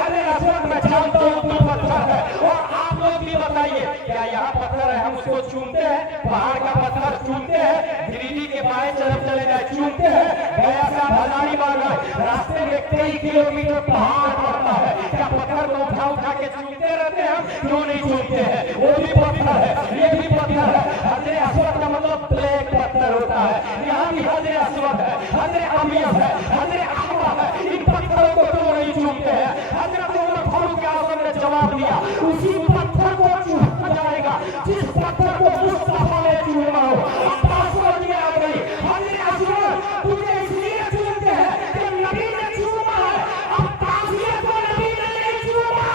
हजरे अस्वद मैं जानता हूँ तू पत्थर है, और आप लोग भी बताइए क्या यहाँ पत्थर है हम उसको चूमते हैं? पहाड़ का पत्थर चूमते हैं, गिरिडीह के बाएं तरफ चले जाए चूमते हैं, गया से आप हजारीबाग आए, रास्ते में कई किलोमीटर पहाड़ पड़ता है, क्या पत्थर को उठा उठा के चूमते रहते हैं हम? क्यों नहीं चूमते हैं? वो भी पत्थर है, ये भी पत्थर है। हजरे अस्वद का मतलब ब्लैक पत्थर होता है, यहाँ भी हजरे अस्वद है, हजरे अमियत है, हजरे अहवा है, इन पत्थरों को क्यों नहीं चूमते हैं? हजरत उमर फारूक आज़म ने जवाब दिया, उसी पत्थर को चूमा जाएगा जिस पत्थर को मुस्तफा ने चूमा हो। बात समझ में आ गई। हजरे अस्वद तुझे इसलिए चूमते हैं कि नबी ने चूमा है, अब ताज़िया को नबी ने नहीं चूमा,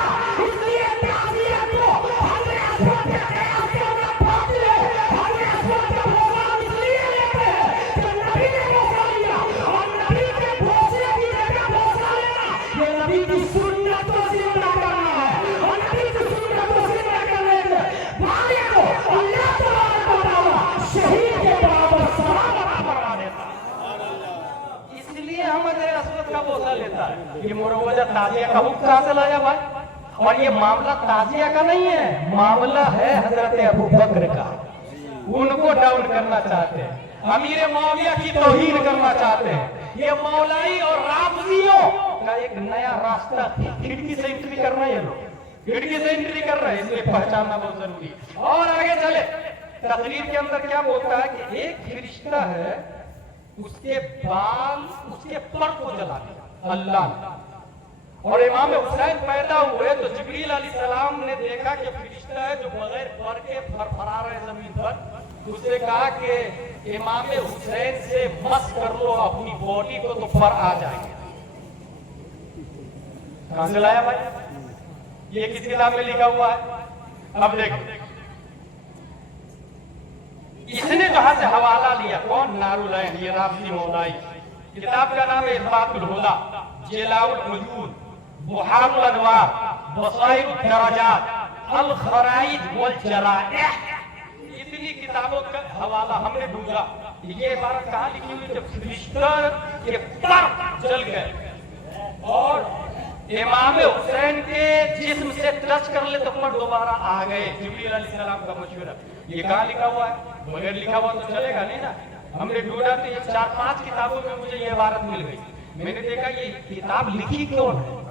इसलिए ताज़िया को हजरे अस्वद के क़यास के अंदर फासिल है। हजरे अस्वद का बोसा इसलिए लेते हैं कि नबी ने बोसा लिया, और नबी के बोसे की जगह बोसा लेना ये नबी की सुन्नत को जिंदा करना है, और नबी की सुन्नत को जिंदा करने से भाइयों को अल्लाह तबारक व तआला शहीद के बराबर सवाब अता फरमा देता है। इसलिए हम हजरे अस्वद का बोसा लेता है। ये मुरव्वजा ताजिया का हुक्म कहां से लाया भाई? और ये मामला ताजिया का नहीं है, मामला है हजरत अबू बकर का। उनको डाउन करना चाहते हैं, अमीर मौलिया की तौहीन करना चाहते हैं। ये मौलाई और राफजियों का एक नया रास्ता खिड़की से एंट्री कर रहे हैं, लोग खिड़की से एंट्री कर रहे हैं, इसलिए पहचानना बहुत जरूरी है। और आगे चले, तकरीर के अंदर क्या बोलता है कि एक फरिश्ता है, उसके बाल उसके पर को जला दिया अल्लाह ने। और इमाम हुसैन पैदा हुए तो जिब्रील अलैहिस्सलाम ने देखा कि फरिश्ता है जो बगैर पर के फरफरा रहे जमीन पर। उससे कहा कि इमाम हुसैन से मस कर लो अपनी बॉडी को तो फर आ जाएंगे। कहां से लाया भाई? ये किस किताब में लिखा हुआ है? अब देखो, इसने जहां से हवाला लिया, कौन? नारुलैन, ये राफजी मौलाई। किताब का नाम है इस्बातुल हुदा, जिलाउल वजूद, बुहारुल अनवार, बसाइरुद दराजात, अल खराइज वल जराइह। इतनी किताबों का हवाला हमने ढूंढा। ये इबारत कहां लिखी हुई? जब फरिश्ता के पर जल गए और इमाम हुसैन के जिस्म से टच कर ले तो पर दोबारा आ गए। जिब्रील अलैहिस्सलाम का मशवरा। ये कहां लिखा हुआ है? बगैर लिखा हुआ तो चलेगा नहीं ना। हमने ढूंढा तो ये 4-5 किताबों में मुझे ये इबारत मिल गई। मैंने देखा ये किताब लिखी कौन है,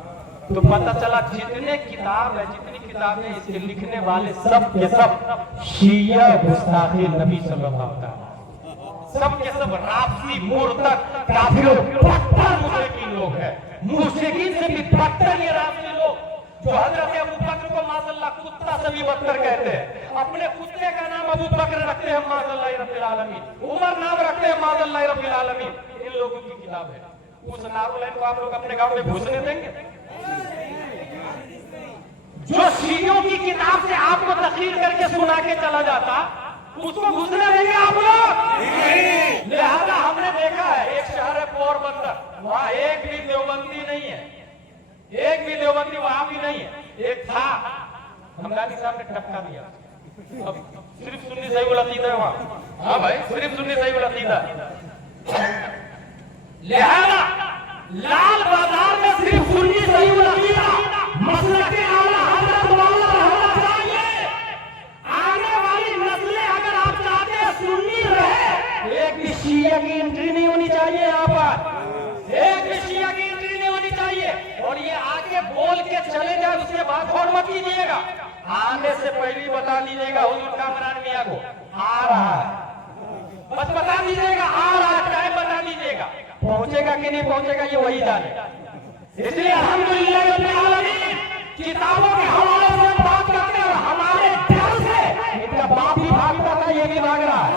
तो पता चला जितने किताब है, जितनी किताबें इसके लिखने वाले सब के सब शिया गुस्ताखे नबी सल्लल्लाहु अलैहि वसल्लम, सब के सब राफजी मुर्तद काफिरों बदतर मुशरिकीन लोग हैं। मुशरिकीन से भी बदतर ये राफजी लोग, जो हजरत अबू बकर को माशअल्लाह कुत्ता से भी बदतर कहते हैं। अपने कुत्ते का नाम अबू बकर रखते हैं माशअल्लाह रब्बिल आलमीन, उमर नाम रखते हैं माशअल्लाह रब्बिल आलमीन। इन लोगों की किताब है। उस नारुलैन को आप लोग अपने गांव में घुसने देंगे? जो शीयों की किताब से आपको तकरीर करके सुना के चला जाता, उसको घुसने देंगे आप लोग? लिहाजा हमने देखा है, एक शहर है पोरबंदर, वहां एक भी देवबंदी नहीं है, एक भी देवबंदी वहां भी नहीं है। एक था, हमदानी साहब ने टपका दिया। अब सिर्फ सुन्नी सही उल अकीदा है वहां। हाँ भाई, सिर्फ सुन्नी सही उल अकीदा। लिहाजा लाल बाजार में सिर्फ सुन्नी सही उल अकीदा मसलके आला हजरत मौला रहना चाहिए। आने वाली नस्लें अगर आप चाहते हैं सुन्नी रहे, एक भी शिया की एंट्री नहीं होनी चाहिए यहाँ पर, एक भी शिया की एंट्री नहीं होनी चाहिए। और ये आगे बोल के चले जाए, उसके बाद और मत कीजिएगा। आने से पहले ही बता दीजिएगा हुजूर कामरान मियां को आ रहा है, बस बता दीजिएगा आ रहा है, टाइम बता दीजिएगा। पहुंचेगा कि नहीं पहुंचेगा ये वही जाने। इसलिए अल्हम्दुलिल्लाह रब्बिल आलमीन, किताबों के हवाले से हम बात करते हैं और हमारे डर से इनका बाप भी भागता था, ये भी भाग रहा है।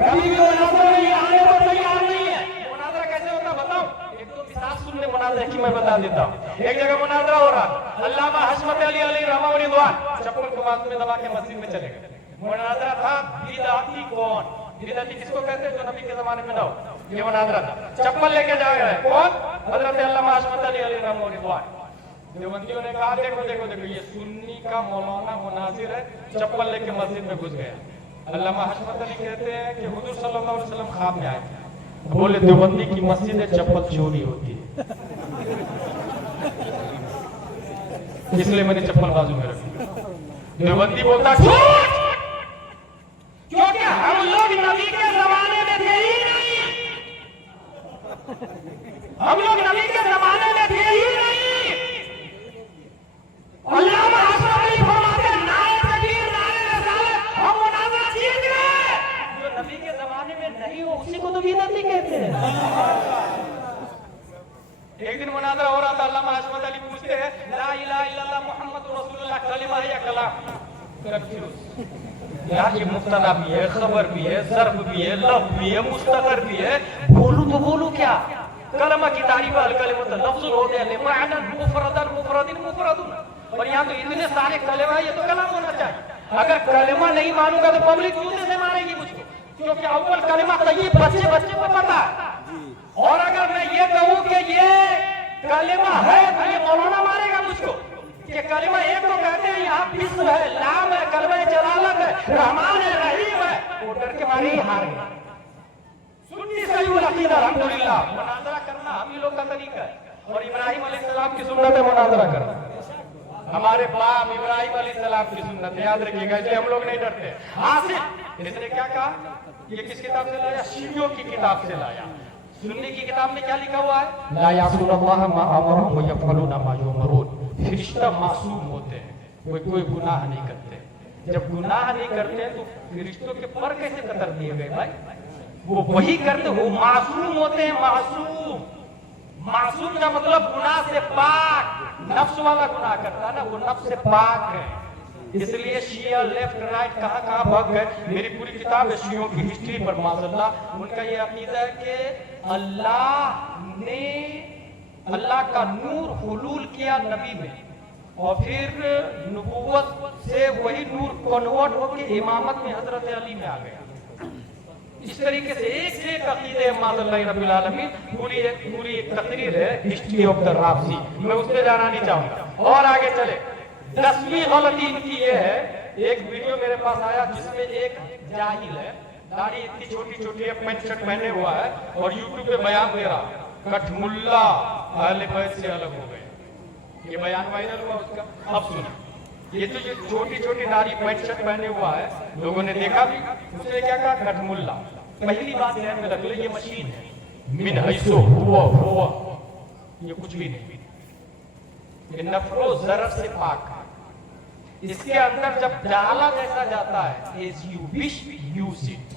कभी भी मुनाज़रा में ये आने को तैयार नहीं है। मुनाज़रा कैसे होता बताओ? एक दो मिसाल सुनने मुनाज़रा की मैं बता देता हूँ। एक जगह मुनाज़रा हो रहा, अल्लामा हशमत अली रहमा व रिज़वान चप्पल को बात में दबा के मस्जिद में चले गए। मुनाज़रा था बिदअती कौन, बिदअती किसको कहते हैं जो नबी के जमाने में ना हो। ये मुनाज़रा था, चप्पल लेके जा रहे हैं कौन? हज़रत अल्लामा हशमत अली रहमा व रिज़वान। देवबंदियों ने कहा देखो देखो देखो ये सुन्नी का मौलाना मुनाजिर है, चप्पल लेके मस्जिद में घुस गया। अल्लामा हशमत अली कहते हैं कि हुजूर सल्लल्लाहु अलैहि वसल्लम ख्वाब में आए, बोले देवबंदी की मस्जिद है, चप्पल चोरी होती है, इसलिए मैंने चप्पल बाजू में रखी। देवबंदी बोलता झूठ, क्योंकि हम लोग नबी के जमाने में थे ही नहीं, हम लोग नबी के जमाने में थे ही नहीं। अल्लामा हशमत अली फरमाते हैं नारे तकबीर नारे रिसालत, हम मुनाज़रा जीत गए। जो नबी के जमाने में नहीं हो उसी को तो बिदअती कहते हैं। एक दिन मुनाज़रा हो रहा था, अल्लामा हशमत अली पूछते हैं ला इलाहा इल्लल्लाह मुहम्मदुर रसूलुल्लाह कलिमा है या कलाम? यार ये मुब्तदा भी है, खबर भी है, ज़र्फ भी है, लफ़्ज़ भी है, मुस्तक़र भी है, बोलूं तो बोलूं क्या? कलमा की तारीफ अल कलिमत लफ्ज़ुल होते हैं लिमाअनन मुफरदन मुफरदिन मुफरदुन, और यहाँ तो इतने सारे कलमा, ये तो कलाम होना चाहिए। अगर कलमा नहीं मानूंगा तो पब्लिक जूते से मारेगी मुझको, क्योंकि अव्वल कलमा तय्यब बच्चे बच्चे को पता है। और अगर मैं ये कहूँ कि ये कलमा है तो ये मौलाना मारेगा मुझको, कि कलमा एक तो कहते हैं यहाँ बिस्म है, लाम है, कलमा जलालत है, रहमान है, रहीम है, वो डर के मारे ही हार गए। सुन्नी सही उल अकीदा अल्हम्दुलिल्लाह, मुनाज़रा करना हम ही लोग का तरीका है, और इब्राहिम अलैहिस्सलाम की सुन्नत है मुनाज़रा करना। हमारे बाप इब्राहिम अलैहिस्सलाम की सुन्नत है, याद रखिएगा, इसलिए हम लोग नहीं डरते। हासिल इसने क्या कहा, ये किस किताब से लाया? शियों की किताब से लाया। सुन्नी की किताब में क्या लिखा हुआ है? ला यासुल्लाह मा अमरहुम व यफअलूना मा युमरून। फरिश्ता मासूम होते हैं, कोई गुनाह नहीं करते। जब गुनाह नहीं करते तो फरिश्तों के पर कैसे कतर दिए गए भाई? वो वही करते, वो मासूम होते हैं। मासूम, मासूम का मतलब गुनाह से पाक। नफ्स वाला गुनाह करता है ना, वो नफ्स से पाक है। इसलिए शिया लेफ्ट राइट कहाँ कहाँ भाग गए। मेरी पूरी किताब है शियों की हिस्ट्री पर, माशाअल्लाह। उनका ये अकीदा है कि अल्लाह का नूर हुलूल किया नबी में, और फिर नबूवत से वही नूर कन्वर्ट होकर इमामत में हजरत अली में आ गया। इस तरीके से एक से एक अकीदे माज़ल्लाह रब्बिल आलमीन। पूरी एक तकरीर है हिस्ट्री ऑफ द राफजी, मैं उसमें जाना नहीं चाहूंगा। और आगे चले, 10वीं गलती इनकी ये है, एक वीडियो मेरे पास आया जिसमें एक जाहिल है, दाढ़ी इतनी छोटी छोटी है, पैंट शर्ट पहने हुआ है, और यूट्यूब पे बयान दे रहा, कठमुल्ला अहले बैत से अलग हो गए। ये बयान वायरल हुआ उसका। अब सुनो, ये तो जो छोटी छोटी दाढ़ी पैंट शर्ट पहने हुआ है, लोगों ने देखा भी। उसने क्या कहा? कठमुल्ला। पहली बात ध्यान में रख ले, ये मशीन है, मिन हैसो हुआ, ये कुछ भी नहीं, ये नफरो जरर से पाक। इसके अंदर जब डाला जैसा जाता है, as you wish use it,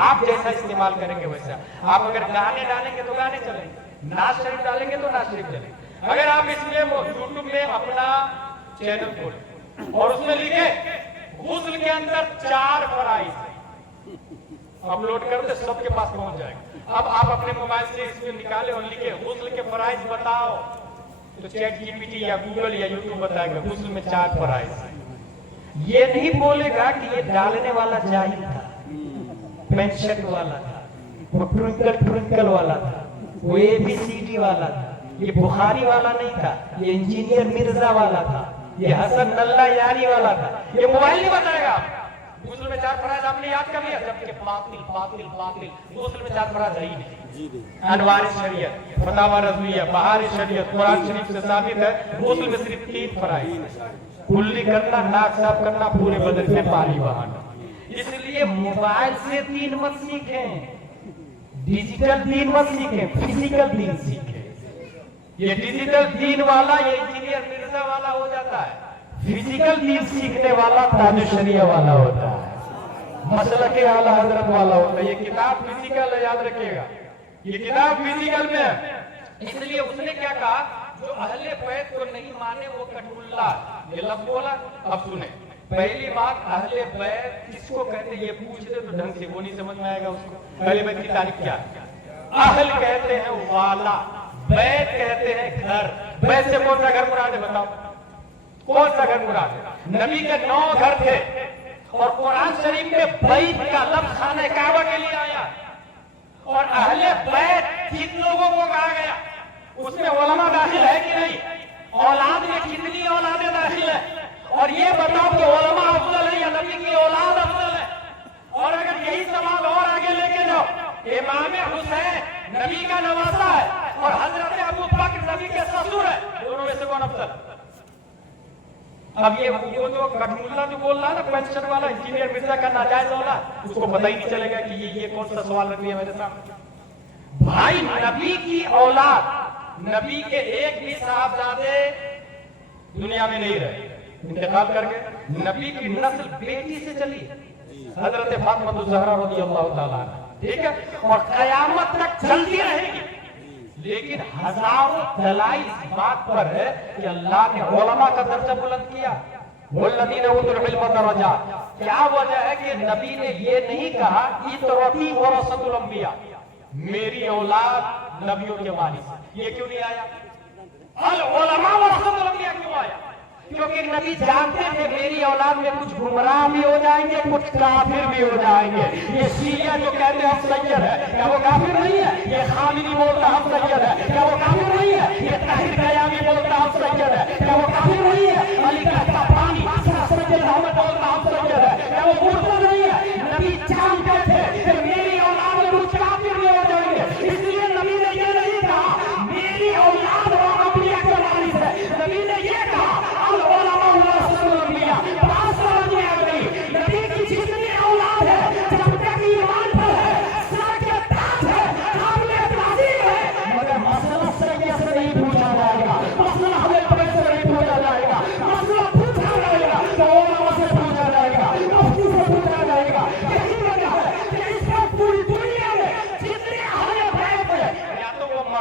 आप जैसा इस्तेमाल करेंगे वैसा। आप अगर गाने डालेंगे तो गाने चलेंगे, नाच शरीफ डालेंगे तो नाच शरीफ चलेंगे। अगर आप इसमें यूट्यूब में अपना चैनल खोलें और उसमें लिखे गुस्ल के अंदर 4 फराइज अपलोड कर दे, सबके पास पहुंच जाएगा। अब आप अपने मोबाइल से इसमें निकाले और लिखे गुस्ल के फराइज बताओ, तो चैट जीपीटी या गूगल या यूट्यूब बताएगा गुस्ल में 4 फराइज। ये नहीं बोलेगा कि ये डालने वाला जाहिल था, पैंट शर्ट वाला था, वो ट्विंकल वाला था, वो ABCD वाला था, ये बुखारी वाला नहीं था, ये इंजीनियर मिर्जा वाला था, ये हसन नल्ला यारी वाला था। ये मोबाइल नहीं बताएगा। गुस्ल में 4 फराइज आपने याद कर लिया, जबकि बातिल गुस्ल में 4 फराइज है ही नहीं। अनवार शरीयत, फतावा रज़विया, बहार शरीयत, कुरान शरीफ से साबित है गुस्ल में सिर्फ 3 फराइज, कुल्ली करना, नाक साफ करना, पूरे बदन में पानी बहाना। इसलिए मोबाइल से दीन मत सीखें, डिजिटल दीन मत सीखें, फिजिकल दीन सीखें। ये डिजिटल दीन वाला ये इंजीनियर मिर्जा वाला हो जाता है, फिजिकल दीन सीखने वाला ताज शरिया वाला होता है, मसलक आला हजरत वाला होता है। ये किताब फिजिकल है, याद रखिएगा, ये किताब फिजिकल में है। इसलिए उसने क्या कहा, जो अहले बैत को नहीं माने वो कठमुल्ला, ये लफ्ज बोला। अब सुने, पहली बात, अहले बैत किसको कहते हैं ये पूछ दे तो ढंग से, वो नहीं समझ में आएगा उसको। अहले बैत की तारीफ क्या है? अहल कहते हैं वाला, बैत कहते हैं घर। बैत से कौन सा घर मुराद है बताओ? कौन सा घर मुराद है? नबी के 9 घर थे, और कुरान शरीफ में बैत का लफ्ज खाने काबा के लिए आया। और अहले बैत जिन लोगों को कहा गया उसमें उलमा दाखिल है कि नहीं? औलाद में कितनी औलादें दाखिल है? और ये बताओ कि उलमा अफजल है या नबी की औलाद अफजल है? और अगर यही सवाल और आगे लेके जाओ, इमाम हुसैन नबी का नवासा है और हजरत अबू बकर नबी के ससुर है, दोनों में से कौन अफजल? अब ये वो जो कठमुल्ला जो बोल रहा है ना, पैंट शर्ट वाला इंजीनियर मिर्जा का नाजायज वाला, उसको पता ही नहीं चलेगा कि ये कौन सा सवाल रख लिया मेरे सामने। भाई, नबी की औलाद, नबी के एक भी साहबजादे दुनिया में नहीं रहे, इंतकाल कर गए। नबी की नस्ल बेटी से चली, हजरत फातिमा ज़हरा रज़ियल्लाहु ताला अन्हा, ठीक है, और कयामत तक चलती रहेगी। लेकिन हजारों दलाइल इस बात पर है कि अल्लाह ने उलमा का दर्जा बुलंद किया। वल्लज़ीना उतुल इल्म दरजात। क्या वजह है कि नबी ने ये नहीं कहा इतरती वरसतुल अंबिया, मेरी औलाद नबियों के वारिस? ये क्यों नहीं आया? अल उलमा वरसतुल अंबिया क्यों आया? क्योंकि नबी जानते थे मेरी औलाद में कुछ गुमराह भी हो जाएंगे, कुछ काफिर भी हो जाएंगे। ये शिया जो कहते हैं हम सैयद है, क्या वो काफिर नहीं है? ये खामिनी बोलता हम सैयद है, क्या वो काफिर नहीं है? ये ताहिर कयामी बोलता हम सैयद है, क्या वो काफिर नहीं है? अली कहता पानी सैयद अहमद बोलता हम सैयद है, क्या वो मुर्तद नहीं है? नबी जानते थे कि मेरी औलाद में कुछ काफिर भी हो जाएंगे, इसलिए नबी ने ये नहीं कहा मेरी औलाद और अंबिया के वारिस है। नबी ने ये कहा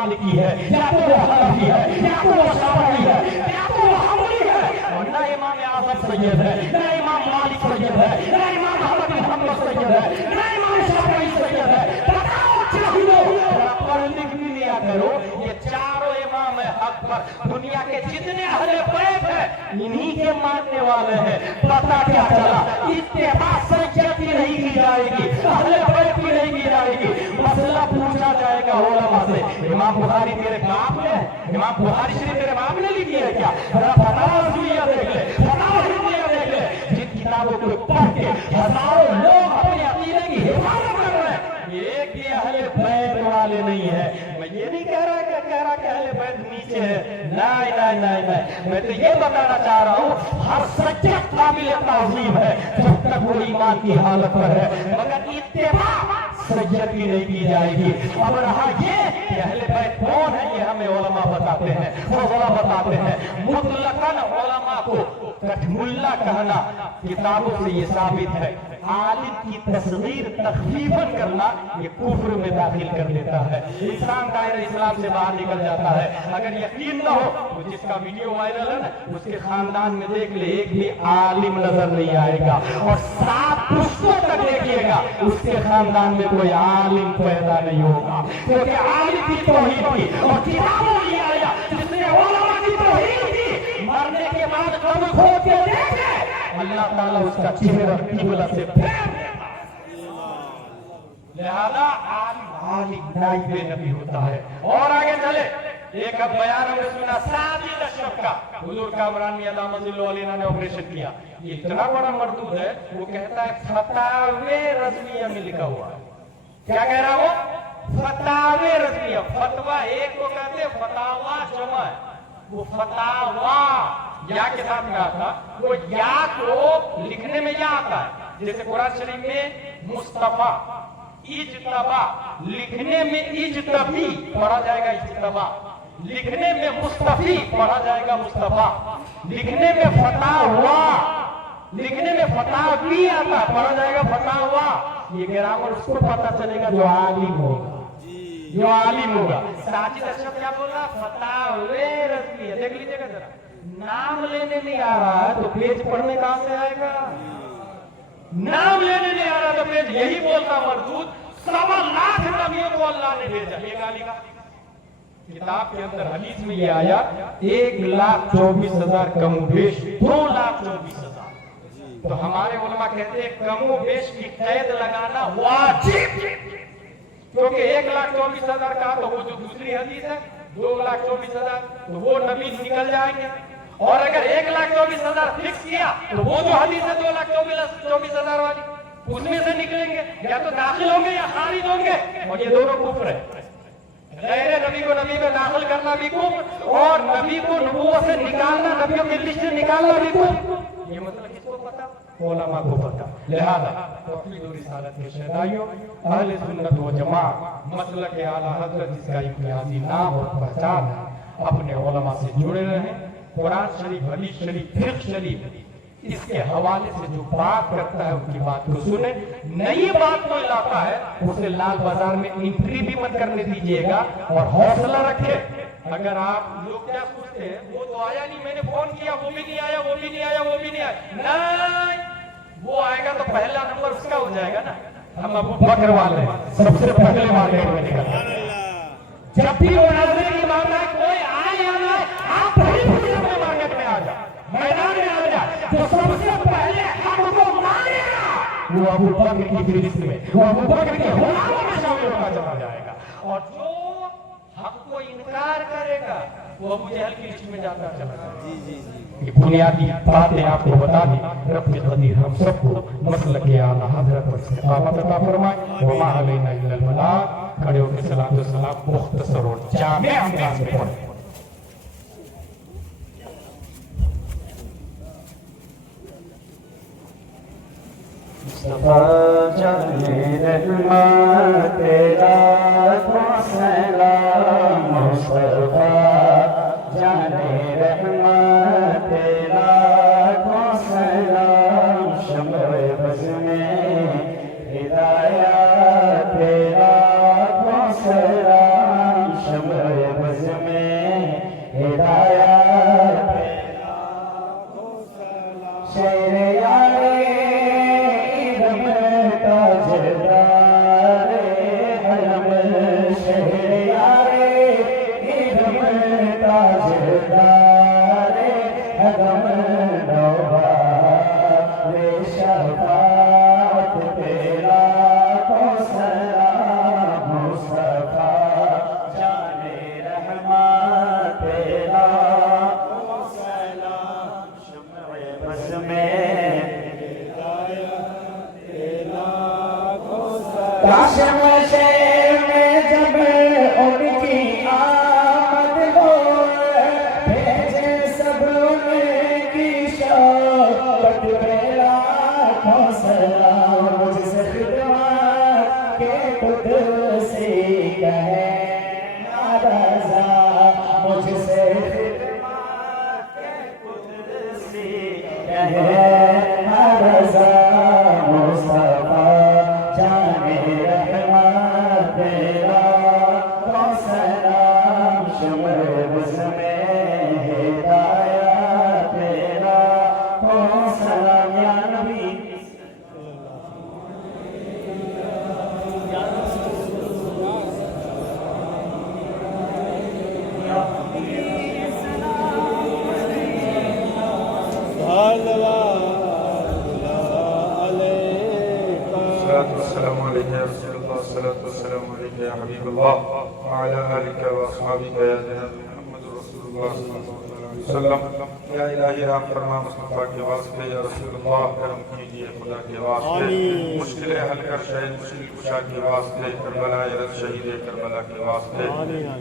मालिकी है, या तो वो हनफी है, या तो वो शाफी है, या तो वो हम्बली है, और ना इमाम आज़म सैयद है, ना इमाम मालिक सैयद है, ना इमाम अहमद बिन हंबल सैयद है, ना इमाम शाफी सैयद है। बताओ चाहिए पढ़ लिख भी लिया करो, ये चारों इमाम है हक पर। दुनिया के जितने अहले बैत है इन्हीं के मानने वाले हैं। पता क्या चला, इत्तेबा सैयद की नहीं की जाएगी, अहले बैत की नहीं की जाएगी। मसला पूछा जाएगा उलमा से, इमाम बुखारी तेरे बाप ने, इमाम बुखारी शरीफ तेरे बाप ने लिखी है क्या? फतवा रसूलिया देख ले, फतवा रसूलिया देख ले, जिन किताबों को पढ़ के हजारों लोग अपने अकीदे की हिफाजत कर रहे हैं, एक भी अहले बैत वाले नहीं है। मैं ये नहीं कह रहा कि अहले बैत नीचे है, नहीं, मैं तो ये बताना चाह रहा हूँ हर सज्जद काबिल ताज़ीम है जब तक वो ईमान की हालत पर है, मगर इत्तेबा सैयद की नहीं की जाएगी। अब रहा ये कि अहले बैत कौन है, ये हमें उलमा बताते हैं, फज़ला बताते हैं। मुतलकन उलमा को कठमुल्ला कहना किताबों से ये साबित है। आलिम की तस्गीर तखफीफन करना ये कुफ्र में दाखिल कर देता है, इंसान दायरे इस्लाम से बाहर निकल जाता है। अगर यकीन न हो तो जिसका वीडियो वायरल है ना, उसके खानदान में देख ले, एक भी आलिम नजर नहीं आएगा, और 7 पुश्तों तक देखिएगा उसके खानदान में कोई आलिम पैदा नहीं होगा, क्योंकि आलिम की तौहीद थी और किताबों में आया जिसने उलमा की तौहीद की, मरने के बाद कब्र खोद के देखे अल्लाह ताला उसका चेहरा किबला से फेर देता है। लिहाजा आलिम नाइबे नबी होता है। और आगे चले, एक अब बयान हमने सुना 7 दशक का हुजूर कामरान मियां दामदुल्लाह अलैहि ने ऑपरेशन किया। ये इतना बड़ा मर्दूद है, वो कहता है फतावे रज़विया में लिखा हुआ है। क्या कह रहा वो? फतावे रज़विया। फतवा एक को कहते हैं, फतावा जमा है, वो फतावा या के साथ में आता, वो या को लिखने में या आता है। जैसे कुरान शरीफ में मुस्तफा, इज्तबा, लिखने में इज्तबी पढ़ा जाएगा इज्तबा, लिखने में मुस्तफी पढ़ा जाएगा मुस्तफा, लिखने में फतावा, लिखने में फतावी आता पढ़ा जाएगा फतावा। ये ग्रामर उसको पता चलेगा जो आलिम होगा, जो आलिम होगा। साजिद अशरफ क्या बोल रहा? फतावे रज़विया। देख लीजिएगा जरा, नाम लेने नहीं आ रहा है तो पेज पढ़ने कहां से आएगा? नाम लेने नहीं आ रहा तो पेज, यही बोलता मरदूद 1.25 लाख नबियों को अल्लाह ने भेजा। ये गाली का किताब के अंदर हदीस में ये आया 1,24,000 कमोबेश 2,24,000। तो हमारे उलमा कहते हैं कमोबेश की कैद लगाना वाजिब, क्योंकि 1,24,000 का तो वो जो दूसरी हदीस है 2,24,000, तो वो नबी निकल जाएंगे। और अगर 1,24,000 फिक्स किया तो वो जो हदीस है 2,24,000 वाली, उसमें से निकलेंगे, या तो दाखिल होंगे या खारिज होंगे, और ये दोनों कुफ्र है। गैर नबी को नबी में दाखिल करना भी कुफ्र, और नबी को नबूवत से निकालना, नबियों की लिस्ट से निकालना भी कुफ्र। ये मतलब किसको पता? उलमा को पता। लिहाजा तौहीद और रिसालत के शहदाइयों, अहले सुन्नत व जमात, मसलक आला हज़रत जिसका इम्तियाजी नाम और पहचान है, अपने उलमा से जुड़े रहें। कुरान शरीफ, हदीस शरीफ, फिक़्ह शरीफ, इसके हवाले से जो बात करता है उनकी बात को सुने। नई बात कोई लाता है उसे लाल बाजार में एंट्री भी मत करने दीजिएगा, और हौसला रखे। अगर आप लोग क्या सोचते हैं, वो तो आया नहीं, मैंने फोन किया वो भी नहीं आया, वो भी नहीं आया, वो भी नहीं आया, नहीं, वो आएगा तो पहला नंबर उसका हो जाएगा ना। हम अबू बकर वाले सबसे पहले मार्केट में निकलते। जब भी मुनाज़रे की बात है, कोई आए या ना, आप पहले मार्केट में आ जाओ, मैदान में आ जाए, तो सबसे पहले हमको मारेगा वो अबू बकर की फहरिस्त में, वो अबू बकर के गुलामों में शामिल होता चला जाएगा। और जो हक को इनकार करेगा वो अबू जहल की लिस्ट में जाता चला जाएगा। ये बुनियादी बातें आपको बता दी। रब्बे क़दीर हम सबको मसलक आला हज़रत पर इस्तिक़ामत अता फरमाए। वमा अलैना इल्लल बलाग। खड़े होकर सलात व सलाम मुख्तसर और जामे अंदाज में पढ़ें। मुस्तफा जाने रहमत तेरा सलाम, मुस्तफा जाने रहमत तेरा सलाम, शम्ए बज़ में हिदायत तेरा सलाम, शम्ए قدسی کہے نہ رضا مجھ سے خدمت قدسی کہے نہ رضا مصطفیٰ جان رحمت تیرا تو سلام شمر بس میں ہدایت تیرا تو سلام یا نبی السلام علیکم یا رسول اللہ الصلاة والسلام علیکم یا حبیب اللہ وعلی آلک و اصحابک یا جناب محمد رسول اللہ صلی اللہ علیہ وسلم یا الہی رحم فرما مصطفیٰ کے واسطے یا رسول اللہ کرم کیجئے خدا کے واسطے مشکلیں حل کر شہید مشکل کشا کے واسطے کربلا رد شہید کربلا کے واسطے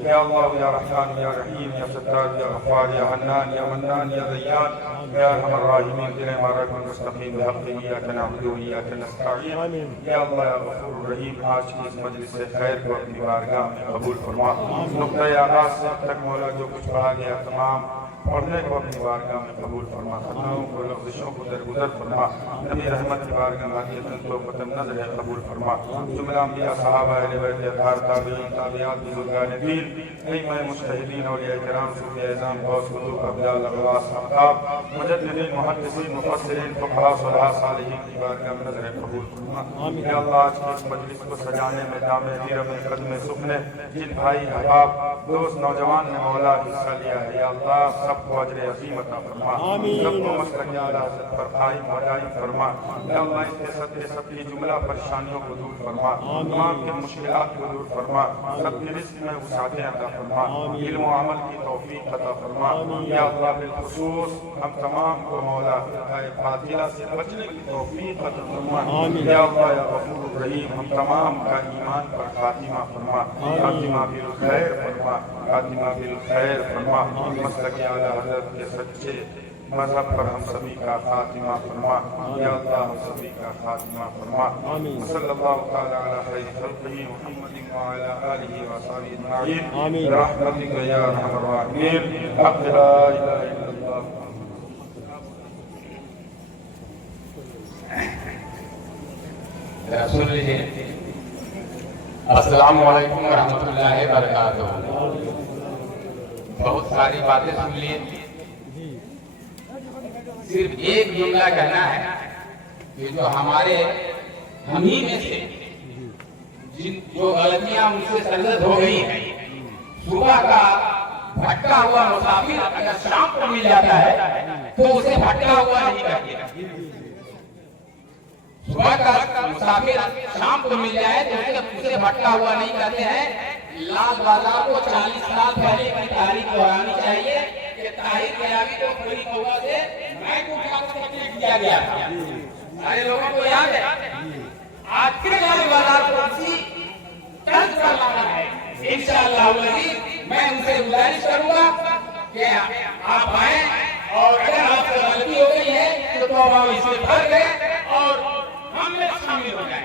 یا اللہ یا رحمان یا رحیم یا ستار یا غفار یا حنان یا منان یا دیان یا ارحم الراحمین دل مارک مستقیم بحق ایاک نعبد و ایاک نستعین یا اللہ یا غفور الرحیم آج کی اس مجلس خیر کو اپنی بارگاہ میں قبول فرما نقطۂ آغاز سے اب تک مولا جو کچھ پڑھا گیا تمام پڑھنے کو اپنی بارگاہ میں قبول فرما خطاؤں کو لغزشوں کو درگزر فرما نبی رحمت کی بارگاہ میں عادیتاً تو قدم نظر قبول فرما جملہ انبیاء صحابہ اہل بیت اطہار تابعین تابعات بزرگان دین ائمہ مجتہدین اولیاء کرام صوفیاء اعظام غوث قطب ابدال اغواث اقطاب مجددین محدثین مفسرین فقہاء صلحاء صالحین کی بارگاہ میں نظر قبول فرما یا اللہ آج کے اس مجلس کو سجانے میں دامے دیرم قدم سخنے جن بھائی احباب دوست نوجوان نے مولا حصہ لیا ہے یا اللہ سب کو اجر عظیم عطا فرما سب کو مسلک اعلی حضرت پر قائم و دائم فرما یا اللہ اس کے صدقے سب کی جملہ پریشانیوں کو دور فرما تمام کے مشکلات کو دور فرما سب کے رزق میں وسعتیں عطا فرما علم و عمل کی توفیق عطا فرما یا اللہ بالخصوص ہم تمام کو مولا باطلہ سے بچنے کی توفیق عطا فرما یا اللہ یا غفور الرحیم ہم تمام کا ایمان پر خاتمہ فرما خاتمہ بالخیر فرما خاتمہ بالخیر فرما مسلک اعلی حضرت کے سچے مذہب پر ہم سبھی کا خاتمہ فرما یا اللہ ہم سبھی کا خاتمہ فرما صلی اللہ تعالی علی خیر خلقہ محمد وعلی آلہ وصحبہ اجمعین برحمتک یا ارحم الراحمین حق لا الہ الا اللہ سن لیجیے السلام علیکم ورحمۃ اللہ وبرکاتہ بہت ساری باتیں سن لی صرف ایک جملہ کہنا ہے کہ جو ہمارے ہم ہی میں سے جو غلطیاں ان سے سرزد ہو گئی ہیں صبح کا بھٹکا ہوا مسافر اگر شام کو مل جاتا ہے تو اسے بھٹکا ہوا نہیں کہتے صبح کا مسافر شام کو مل جائے تو اسے بھٹکا ہوا نہیں کہتے ہیں لال بازار کو 40 سال پہلے کی تاریخ دہرانی چاہیے کہ طاہر کیابی کو پوری قوت سے مائک اٹھا کر تقریر کیا گیا تھا سارے لوگوں کو یاد ہے آج کے لال بازار کو اسی طرز پر لانا ہے انشاءاللہ العزیز میں ان سے گزارش کروں گا کہ آپ آئیں اور اگر آپ سے غلطی ہو گئی ہے تو توبہ میں استغفار کریں اور ہم میں شامل ہو جائیں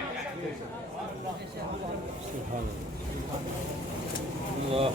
Yeah.